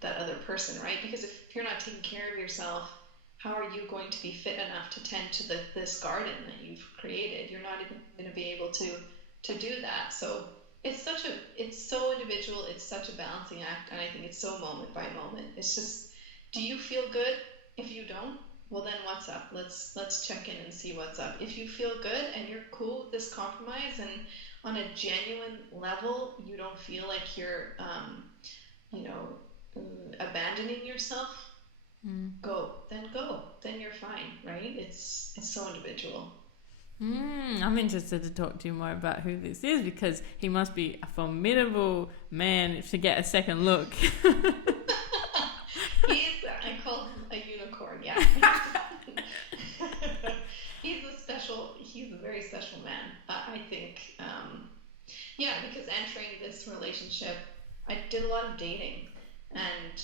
that other person, right? Because if you're not taking care of yourself, how are you going to be fit enough to tend to this garden that you've created? You're not even going to be able to do that. So it's so individual, it's such a balancing act, and I think it's so moment by moment. It's just, do you feel good? If you don't, well, then what's up? Let's check in and see what's up. If you feel good and you're cool with this compromise, and on a genuine level you don't feel like you're you know abandoning yourself, go, then you're fine, right? It's so individual. I'm interested to talk to you more about who this is, because he must be a formidable man to get a second look. I call him a unicorn, yeah. He's a very special man, I think. Yeah, because entering this relationship, I did a lot of dating, and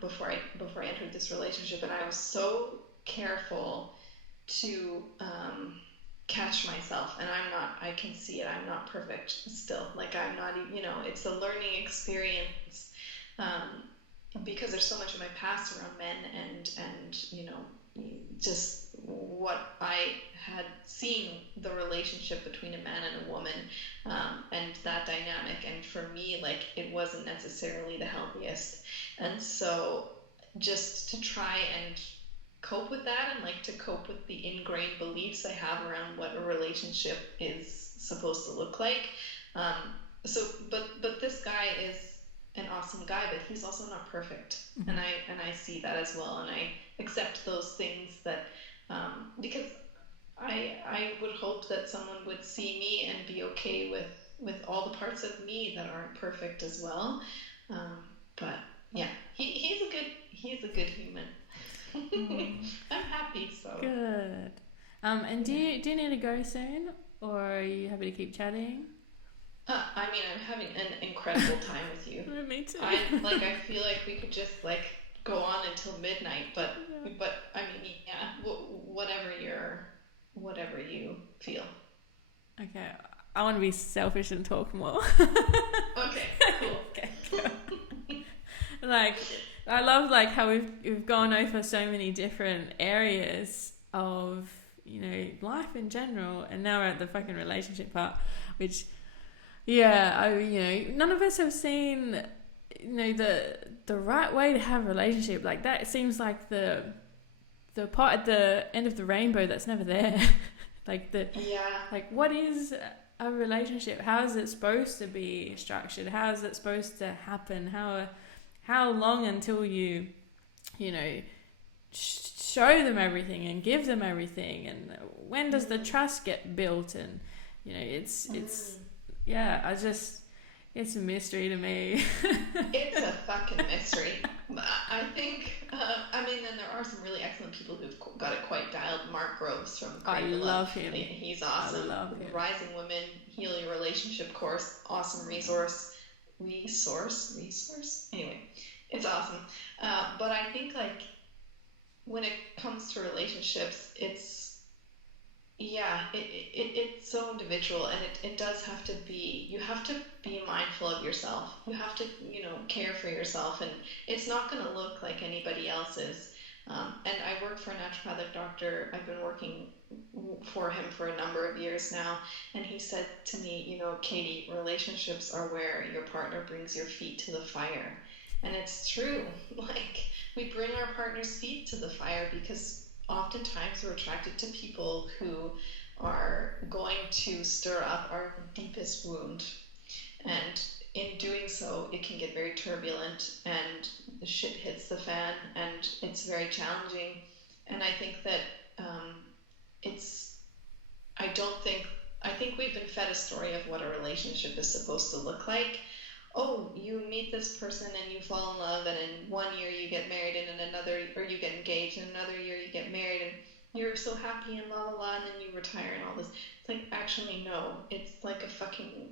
before I entered this relationship, and I was so careful to catch myself, and I can see it, I'm not perfect still, like, I'm not even, it's a learning experience, um, because there's so much of my past around men, and just what I had seen, the relationship between a man and a woman, and that dynamic, and for me, like, it wasn't necessarily the healthiest, and so just to try and cope with that, and like to cope with the ingrained beliefs I have around what a relationship is supposed to look like. Um, but this guy is an awesome guy, but he's also not perfect, and I see that as well, and I accept those things, that because I would hope that someone would see me and be okay with all the parts of me that aren't perfect as well. Um, but yeah, he's a good human. I'm happy, so. Good. And do you need to go soon, or are you happy to keep chatting? I mean, I'm having an incredible time with you. Me too. I feel like we could just like go on until midnight, but Yeah. I mean, yeah, whatever whatever you feel. Okay, I want to be selfish and talk more. Okay, cool. Okay, go. Like, I love like how we've gone over so many different areas of life in general, and now we're at the fucking relationship part, which yeah, none of us have seen the right way to have a relationship. Like that seems like the part at the end of the rainbow that's never there. like the Yeah. like what is a relationship? How is it supposed to be structured? How is it supposed to happen? How long until you know show them everything and give them everything, and when does the Mm. trust get built? And it's Mm. yeah, it's a mystery to me. It's a fucking mystery. I think, I mean, then there are some really excellent people who've got it quite dialed. Mark Groves from I Create the Love, love him. he's I awesome. love him. Rising Women, Heal Your Relationship course, awesome resource. Resource? Anyway, it's awesome. But I think, like, when it comes to relationships, it's so individual, and it does have to be, you have to be mindful of yourself. You have to, care for yourself, and it's not going to look like anybody else's. And I work for a naturopathic doctor. I've been working for him for a number of years now, and he said to me, Katie, relationships are where your partner brings your feet to the fire. And it's true. Like, we bring our partner's feet to the fire because oftentimes we're attracted to people who are going to stir up our deepest wound. And in doing so, it can get very turbulent and the shit hits the fan and it's very challenging. And I think that um, it's, I don't think, I think we've been fed a story of what a relationship is supposed to look like. Oh, you meet this person and you fall in love, and in 1 year you get married, and in another, or you get engaged, and in another year you get married, and you're so happy and la la la, and then you retire and all this. It's like, actually, no. It's like a fucking,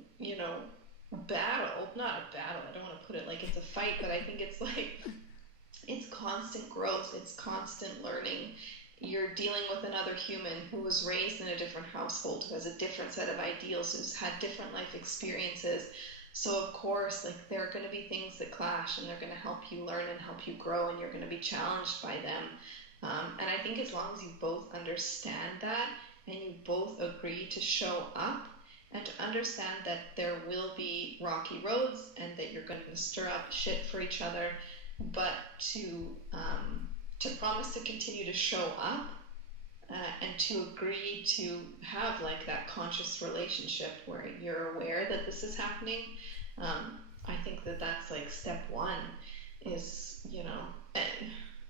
battle. Not a battle. I don't want to put it like it's a fight, but I think it's like it's constant growth, it's constant learning. You're dealing with another human who was raised in a different household, who has a different set of ideals, who's had different life experiences. So, of course, like, there are going to be things that clash, and they're going to help you learn and help you grow, and you're going to be challenged by them. And I think as long as you both understand that, and you both agree to show up and to understand that there will be rocky roads and that you're going to stir up shit for each other, but to promise to continue to show up, and to agree to have like that conscious relationship where you're aware that this is happening. I think that that's like step one. Is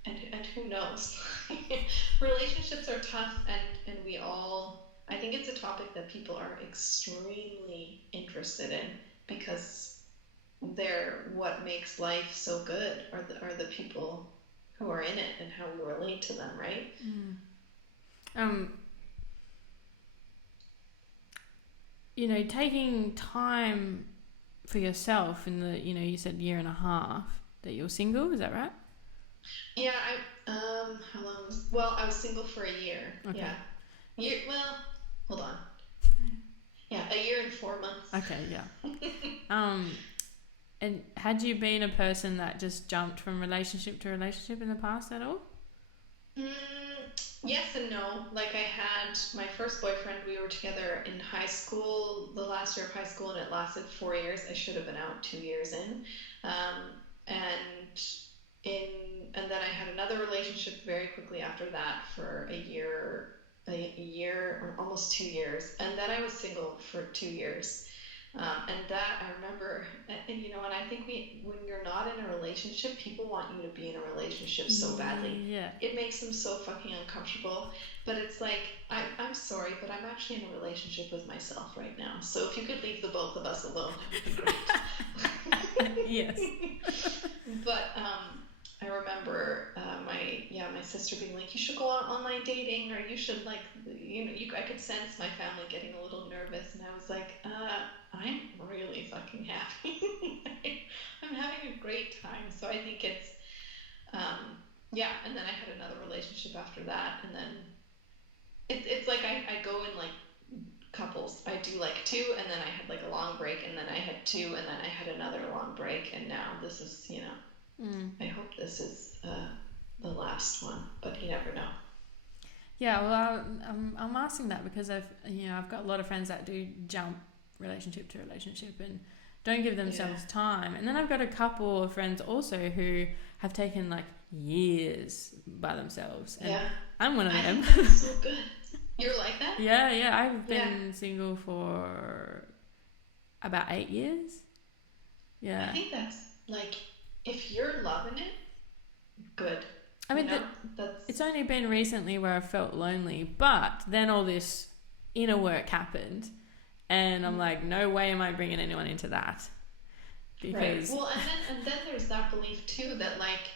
and who knows? Relationships are tough, and we all. I think it's a topic that people are extremely interested in because they're what makes life so good are the people who are in it and how we relate to them, right? Mm. Um, taking time for yourself in the you said year and a half that you're single. Is that right? Yeah, how long well, I was single for a year. Okay. Yeah. Well, hold on. Yeah, a year and 4 months. Okay. Yeah. Um, and had you been a person that just jumped from relationship to relationship in the past at all? Yes and no. Like, I had my first boyfriend, we were together in high school, the last year of high school, and it lasted 4 years. I should have been out 2 years in. And in and then I had another relationship very quickly after that for a year or almost 2 years, and then I was single for 2 years. And that I remember, and I think when you're not in a relationship, people want you to be in a relationship so badly. Yeah. It makes them so fucking uncomfortable. But it's like, I'm sorry, but I'm actually in a relationship with myself right now. So if you could leave the both of us alone, that would be Yes. great. But I remember my sister being like, you should go on online dating, or you should, like, I could sense my family getting a little nervous, and I was like, I'm really fucking happy. I'm having a great time. So I think it's yeah. And then I had another relationship after that, and then it's like I go in like couples. I do like two, and then I had like a long break, and then I had two, and then I had another long break, and now this is, Mm. I hope this is the last one, but you never know. Yeah, well, I'm asking that because I've got a lot of friends that do jump relationship to relationship and don't give Yeah, themselves time. And then I've got a couple of friends also who have taken like years by themselves, and yeah. I'm one of I them. think that's so good. You're like that? Yeah, yeah, I've Yeah. been single for about 8 years. I Yeah. think that's like, if you're loving it, good. I You mean, know? That's, it's only been recently where I felt lonely, but then all this inner work happened, and I'm mm, like, no way am I bringing anyone into that right. because Well, and then there's that belief too that like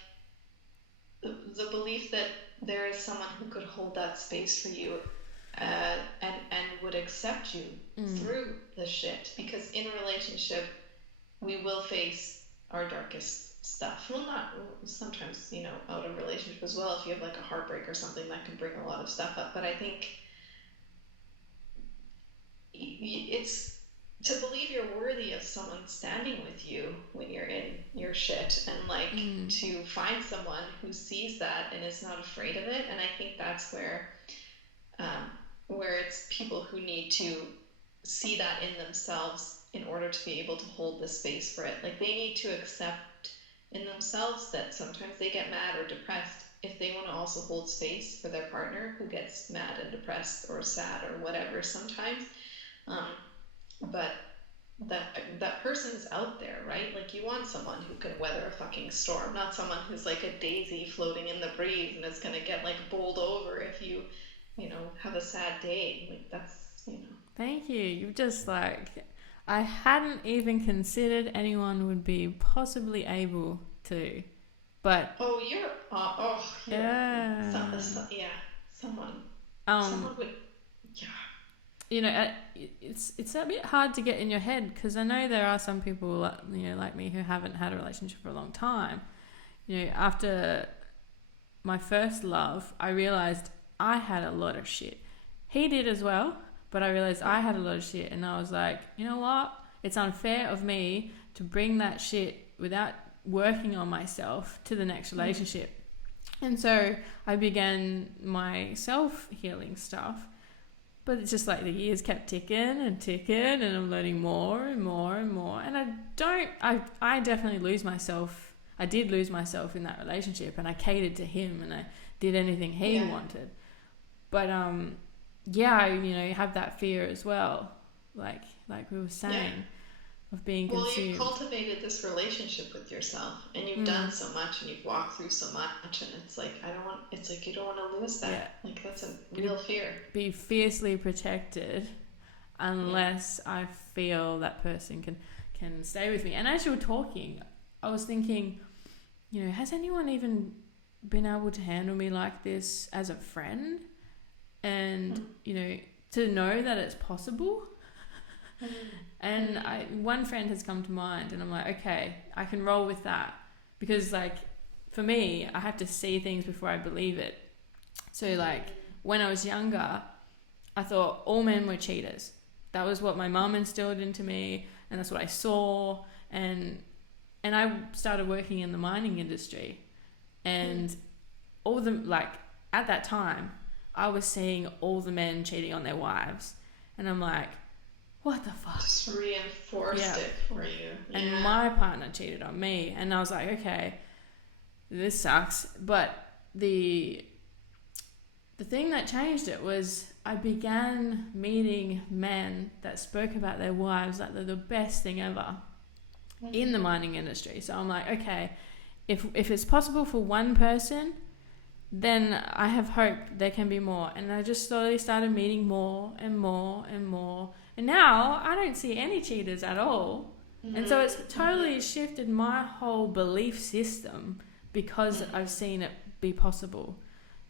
the belief that there is someone who could hold that space for you, and would accept you mm, through the shit, because in relationship we will face our darkest stuff. Well, not sometimes, out of relationship as well. If you have like a heartbreak or something, that can bring a lot of stuff up. But I think it's to believe you're worthy of someone standing with you when you're in your shit, and like mm, to find someone who sees that and is not afraid of it. And I think that's um, where it's people who need to see that in themselves in order to be able to hold the space for it. Like they need to accept in themselves that sometimes they get mad or depressed, if they want to also hold space for their partner who gets mad and depressed or sad or whatever sometimes. Um, but that person's out there, right? Like you want someone who can weather a fucking storm, not someone who's like a daisy floating in the breeze and is gonna get like bowled over if you have a sad day. Like that's. thank you. You've just like, I hadn't even considered anyone would be possibly able to, but Oh, you're lucky. yeah, Yeah, someone, um, someone would. Yeah, it's a bit hard to get in your head because I know there are some people like me who haven't had a relationship for a long time. After my first love, I realized I had a lot of shit. He did as well, but I realized I had a lot of shit, and I was like, you know what? It's unfair of me to bring that shit without working on myself to the next relationship. And so I began my self healing stuff. But it's just like the years kept ticking and ticking, and I'm learning more and more and more. And I definitely lose myself. I did lose myself in that relationship, and I catered to him, and I did anything he yeah, wanted. But yeah, you have that fear as well, like we were yeah. saying, of being Well, you've consumed. cultivated this relationship with yourself, and you've Mm, done so much, and you've walked through so much, and it's like I don't want. It's like you don't want to lose that. yeah, Like that's a to real fear. be fiercely protected Yeah. unless I feel that person can stay with me. And as you were talking, I was thinking, has anyone even been able to handle me like this as a friend? And Mm. to know that it's possible. Mm. And Mm. one friend has come to mind, and I'm like, okay, I can roll with that because, like, for me, I have to see things before I believe it. So, like, when I was younger, I thought all men were cheaters. That was what my mum instilled into me, and that's what I saw. And I started working in the mining industry, Mm. and all the like at that time, I was seeing all the men cheating on their wives, and I'm like, what the fuck? Just reinforced Yeah. it for you. And Yeah. my partner cheated on me, and I was like, okay, this sucks. But the the thing that changed it was I began meeting men that spoke about their wives like they're the best thing ever in the Mm. mining industry. So I'm like, okay, if it's possible for one person, then I have hope there can be more. And I just slowly started meeting more and more and more. And now I don't see any cheaters at all. And so Mhm. it's totally shifted my whole belief system because I've Mhm. seen it be possible.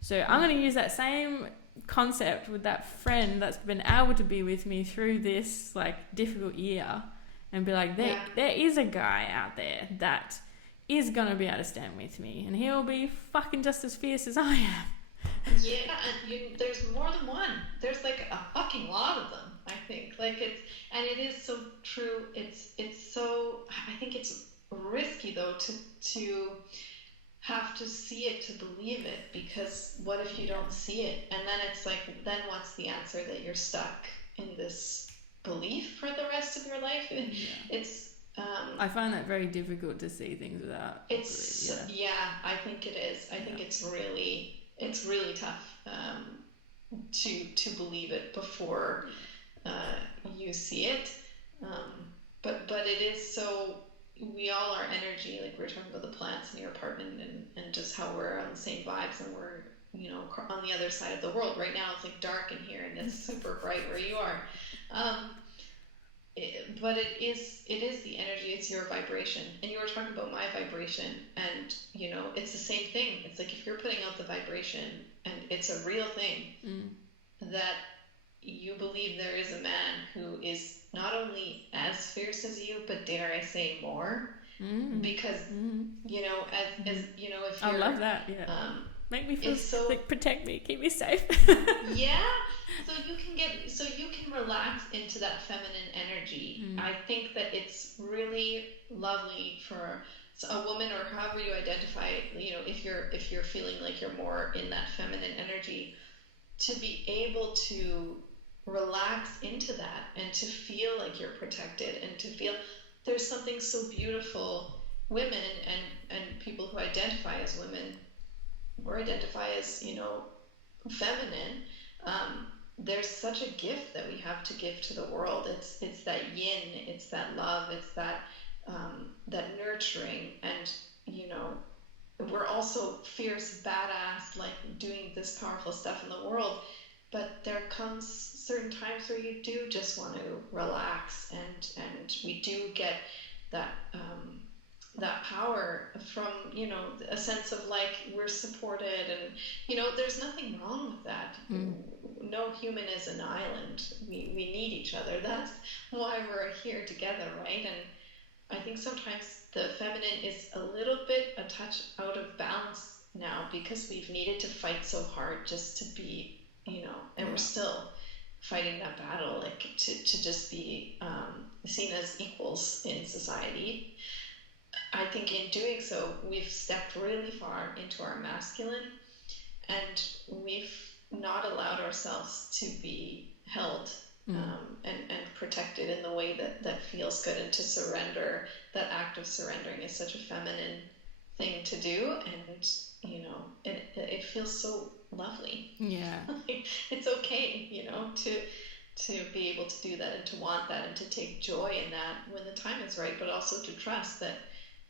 So I'm going to Mhm. use that same concept with that friend that's been able to be with me through this like difficult year and be like, there, Yeah. there is a guy out there that is going to be able to stand with me and he'll be fucking just as fierce as I am. Yeah, and there's more than one. There's like a fucking lot of them, I think. Like and it is so true. It's so, I think it's risky though to have to see it to believe it, because what if you Yeah. don't see it? And then it's like, then what's the answer? That you're stuck in this belief for the rest of your life? Yeah. It's I find that very difficult to see things without belief. Yeah. yeah, I think it is. I Yeah. think it's really tough, to believe it before Yeah. uh, you see it. Um, but it is so. We all are energy. Like we were talking about the plants in your apartment, and just how we're on the same vibes, and we're on the other side of the world right now. It's like dark in here, and it's super bright where you are. Um, but it is the energy. It's your vibration, and you were talking about my vibration, and it's the same thing. It's like if you're putting out the vibration, and it's a real thing, Mm. that you believe there is a man who is not only as fierce as you, but dare I say more, Mm. because Mm. as if I you're love that. Yeah. um Make me feel it's so, like protect me, keep me safe. yeah, so you can relax into that feminine energy. Mm. I think that it's really lovely for a woman, or however you identify, if you're feeling like you're more in that feminine energy, to be able to relax into that, and to feel like you're protected, and to feel there's something so beautiful. Women and people who identify as women, or identify as feminine, there's such a gift that we have to give to the world. It's that yin, it's that love, it's that nurturing, and you know we're also fierce, badass, like doing this powerful stuff in the world. But there comes certain times where you do just want to relax, and we do get that that power from a sense of like we're supported, and there's nothing wrong with that. Mm. No human is an island. We need each other. That's why we're here together, right? And I think sometimes the feminine is a little bit a touch out of balance now, because we've needed to fight so hard just to be, and we're Yeah. still fighting that battle, like to just be seen as equals in society. I think in doing so, we've stepped really far into our masculine, and we've not allowed ourselves to be held, Mm. and protected in the way that feels good, and to surrender. That act of surrendering is such a feminine thing to do, and it feels so lovely. Yeah. It's okay, to be able to do that, and to want that, and to take joy in that when the time is right, but also to trust that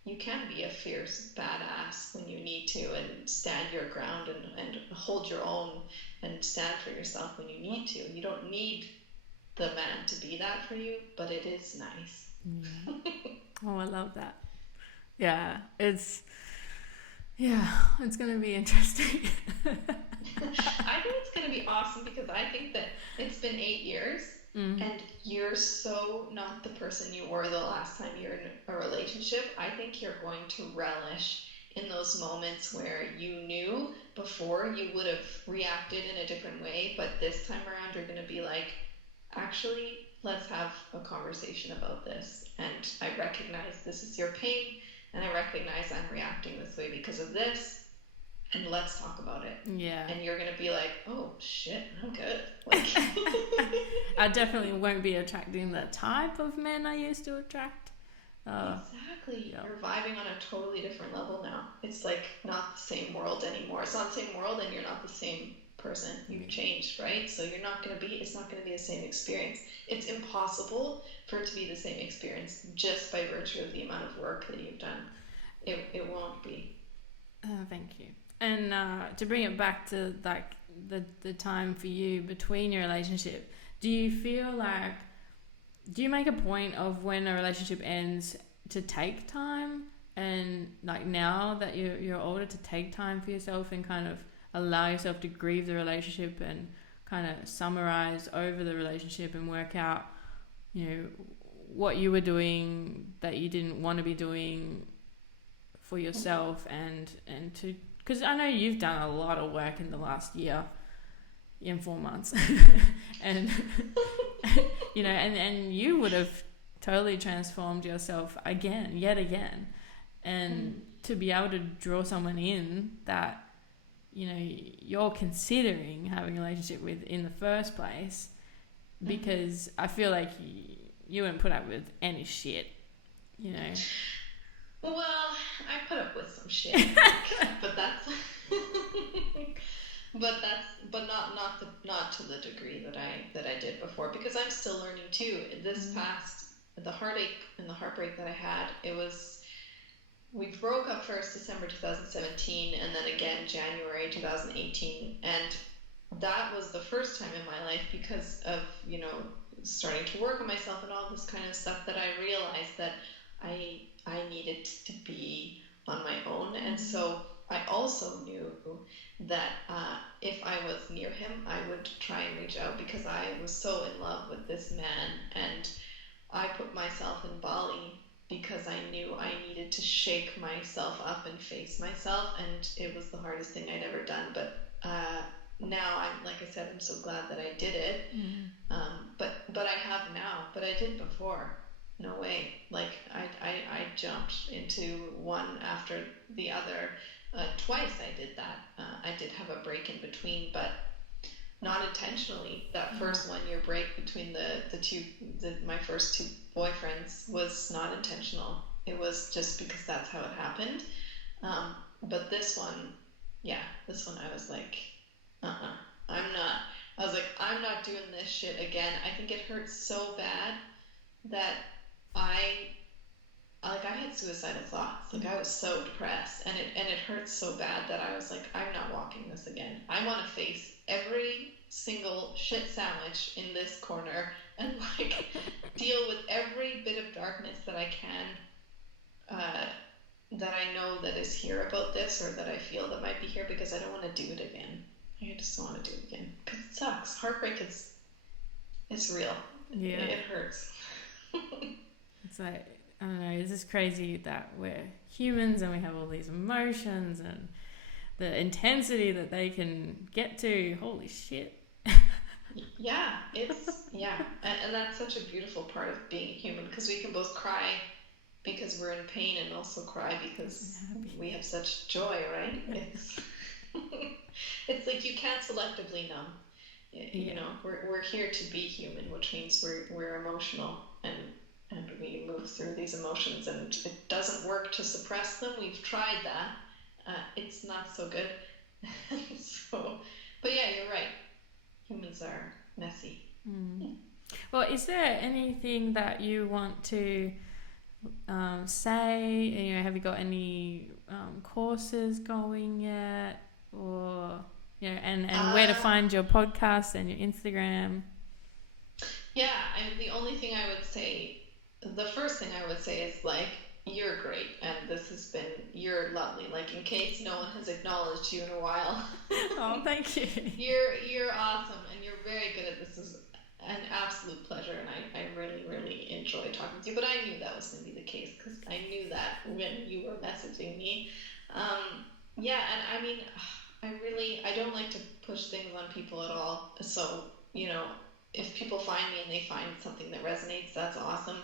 you can be a fierce badass when you need to, and stand your ground, and hold your own, and stand for yourself when you need to. You don't need the man to be that for you, but it is nice. Yeah. Oh, I love that. Yeah. It's gonna be interesting. I think it's going to be awesome, because I think that it's been 8 years, Mm. and you're so not the person you were the last time you're in a relationship. I think you're going to relish in those moments where you knew before you would have reacted in a different way, but this time around you're going to be like, actually, let's have a conversation about this. And I recognize this is your pain, and I recognize I'm reacting this way because of this, and let's talk about it. Yeah. And you're gonna be like, oh shit, I'm good. Like, I definitely won't be attracting the type of men I used to attract. exactly. Yeah. You're vibing on a totally different level now. It's like not the same world anymore. It's not the same world, and you're not the same person. You've changed, right? So it's not gonna be the same experience. It's impossible for it to be the same experience just by virtue of the amount of work that you've done. It won't be. Thank you. And to bring it back to like the time for you between your relationship, do you feel like, do you make a point of when a relationship ends to take time, and like now that you're older, to take time for yourself and kind of allow yourself to grieve the relationship and kind of summarize over the relationship and work out, you know, what you were doing that you didn't want to be doing for yourself, and to because I know you've done a lot of work in the last year, in 4 months, and and you would have totally transformed yourself yet again, and to be able to draw someone in that you're considering having a relationship with in the first place, because I feel like you wouldn't put up with any shit, Well, I put up with some shit, but that's but not to the degree that I did before, because I'm still learning too. This past the heartache and the heartbreak that I had, we broke up first December 2017, and then again January 2018, and that was the first time in my life, because of starting to work on myself and all this kind of stuff, that I realized that I needed to be on my own. And so I also knew that if I was near him, I would try and reach out, because I was so in love with this man, and I put myself in Bali because I knew I needed to shake myself up and face myself, and it was the hardest thing I'd ever done. But now, like I said, I'm so glad that I did it. But I have now, but I did before. No way. Like I jumped into one after the other. Twice I did that. I did have a break in between, but not intentionally. That first 1 year break between my first two boyfriends was not intentional. It was just because that's how it happened. But this one I was like, I'm not doing this shit again. I think it hurts so bad that I had suicidal thoughts. Like, I was so depressed, and it hurts so bad that I was like, I'm not walking this again. I want to face every single shit sandwich in this corner and deal with every bit of darkness that I can, that I know that is here about this, or that I feel that might be here, because I don't want to do it again. I just don't want to do it again, because it sucks. Heartbreak is real. Yeah, it hurts. It's like, I don't know, it's just crazy that we're humans and we have all these emotions, and the intensity that they can get to. Holy shit. Yeah, and that's such a beautiful part of being human, because we can both cry because we're in pain, and also cry because we have such joy, right? It's like you can't selectively numb. We're here to be human, which means we're emotional, and we move through these emotions, and it doesn't work to suppress them. We've tried that. It's not so good. But yeah, you're right. Humans are messy. Well, is there anything that you want to say? Have you got any courses going yet, or and where to find your podcast and your Instagram? Yeah, the only thing I would say, the first thing I would say is, like, you're great, and you're lovely. Like, in case no one has acknowledged you in a while. Oh, thank you. You're awesome, and you're very good at this. Is an absolute pleasure, and I really, really enjoy talking to you. But I knew that was going to be the case, because I knew that when you were messaging me. Yeah, and I mean, I don't like to push things on people at all. So, if people find me and they find something that resonates, that's awesome.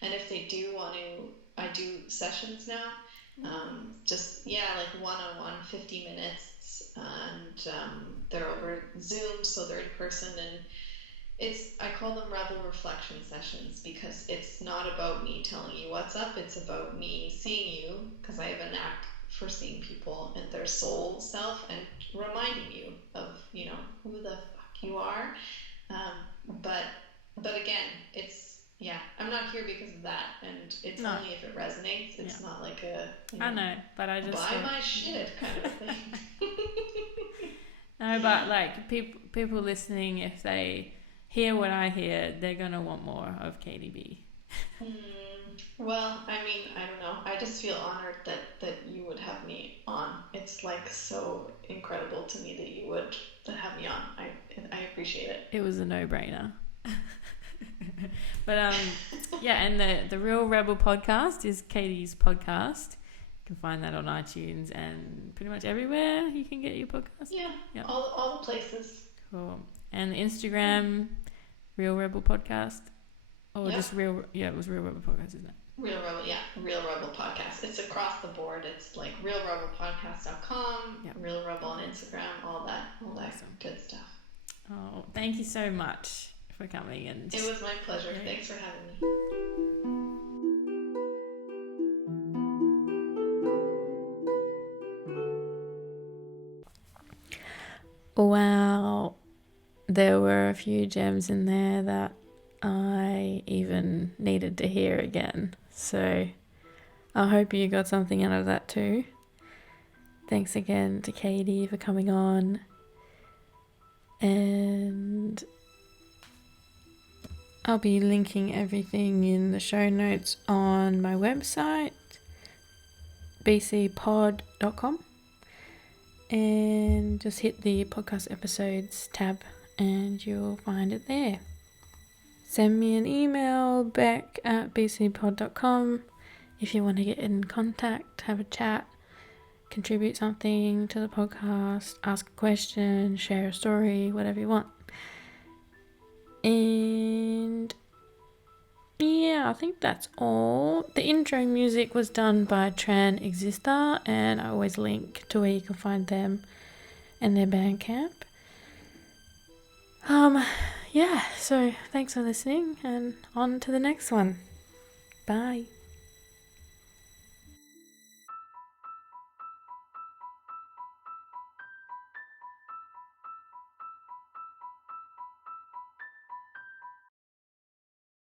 And if they do want to, I do sessions now. Like one-on-one, 50 minutes, and they're over Zoom, so they're in person, and I call them rebel reflection sessions, because it's not about me telling you what's up. It's about me seeing you, because I have a knack for seeing people and their soul self, and reminding you of who the fuck you are. But again, I'm not here because of that, and it's only if it resonates. It's not like I know, but I just buy my shit kind of thing. No, but like people listening, if they hear what I hear, they're gonna want more of KDB. Well, I mean, I don't know. I just feel honored that you would have me on. It's like so incredible to me that you would have me on. I appreciate it. It was a no-brainer. But and the Real Rebel podcast is Katie's podcast, You can find that on iTunes and pretty much everywhere you can get your podcast. Yeah, Yep. all the places. Cool. And the Instagram, Real Rebel Podcast. Or Yep. just Real... Yeah, it was Real Rebel Podcast, isn't it? Real Rebel, yeah, Real Rebel Podcast. It's across the board. It's like realrebelpodcast.com, Yep. Real Rebel on Instagram, all that Awesome. good stuff. Oh, thank you so much for coming. And It was my pleasure. Yeah. Thanks for having me. Wow, there were a few gems in there that I even needed to hear again. So I hope you got something out of that too. Thanks again to Katie for coming on. And I'll be linking everything in the show notes on my website, BeeSeaPod.com. And just hit the podcast episodes tab and you'll find it there. Send me an email back at BeeSeaPod.com if you want to get in contact, have a chat, contribute something to the podcast, ask a question, share a story, whatever you want. And yeah, I think that's all. The intro music was done by Tran Exista, and I always link to where you can find them and their Bandcamp. Yeah, so thanks for listening, and on to the next one. Bye.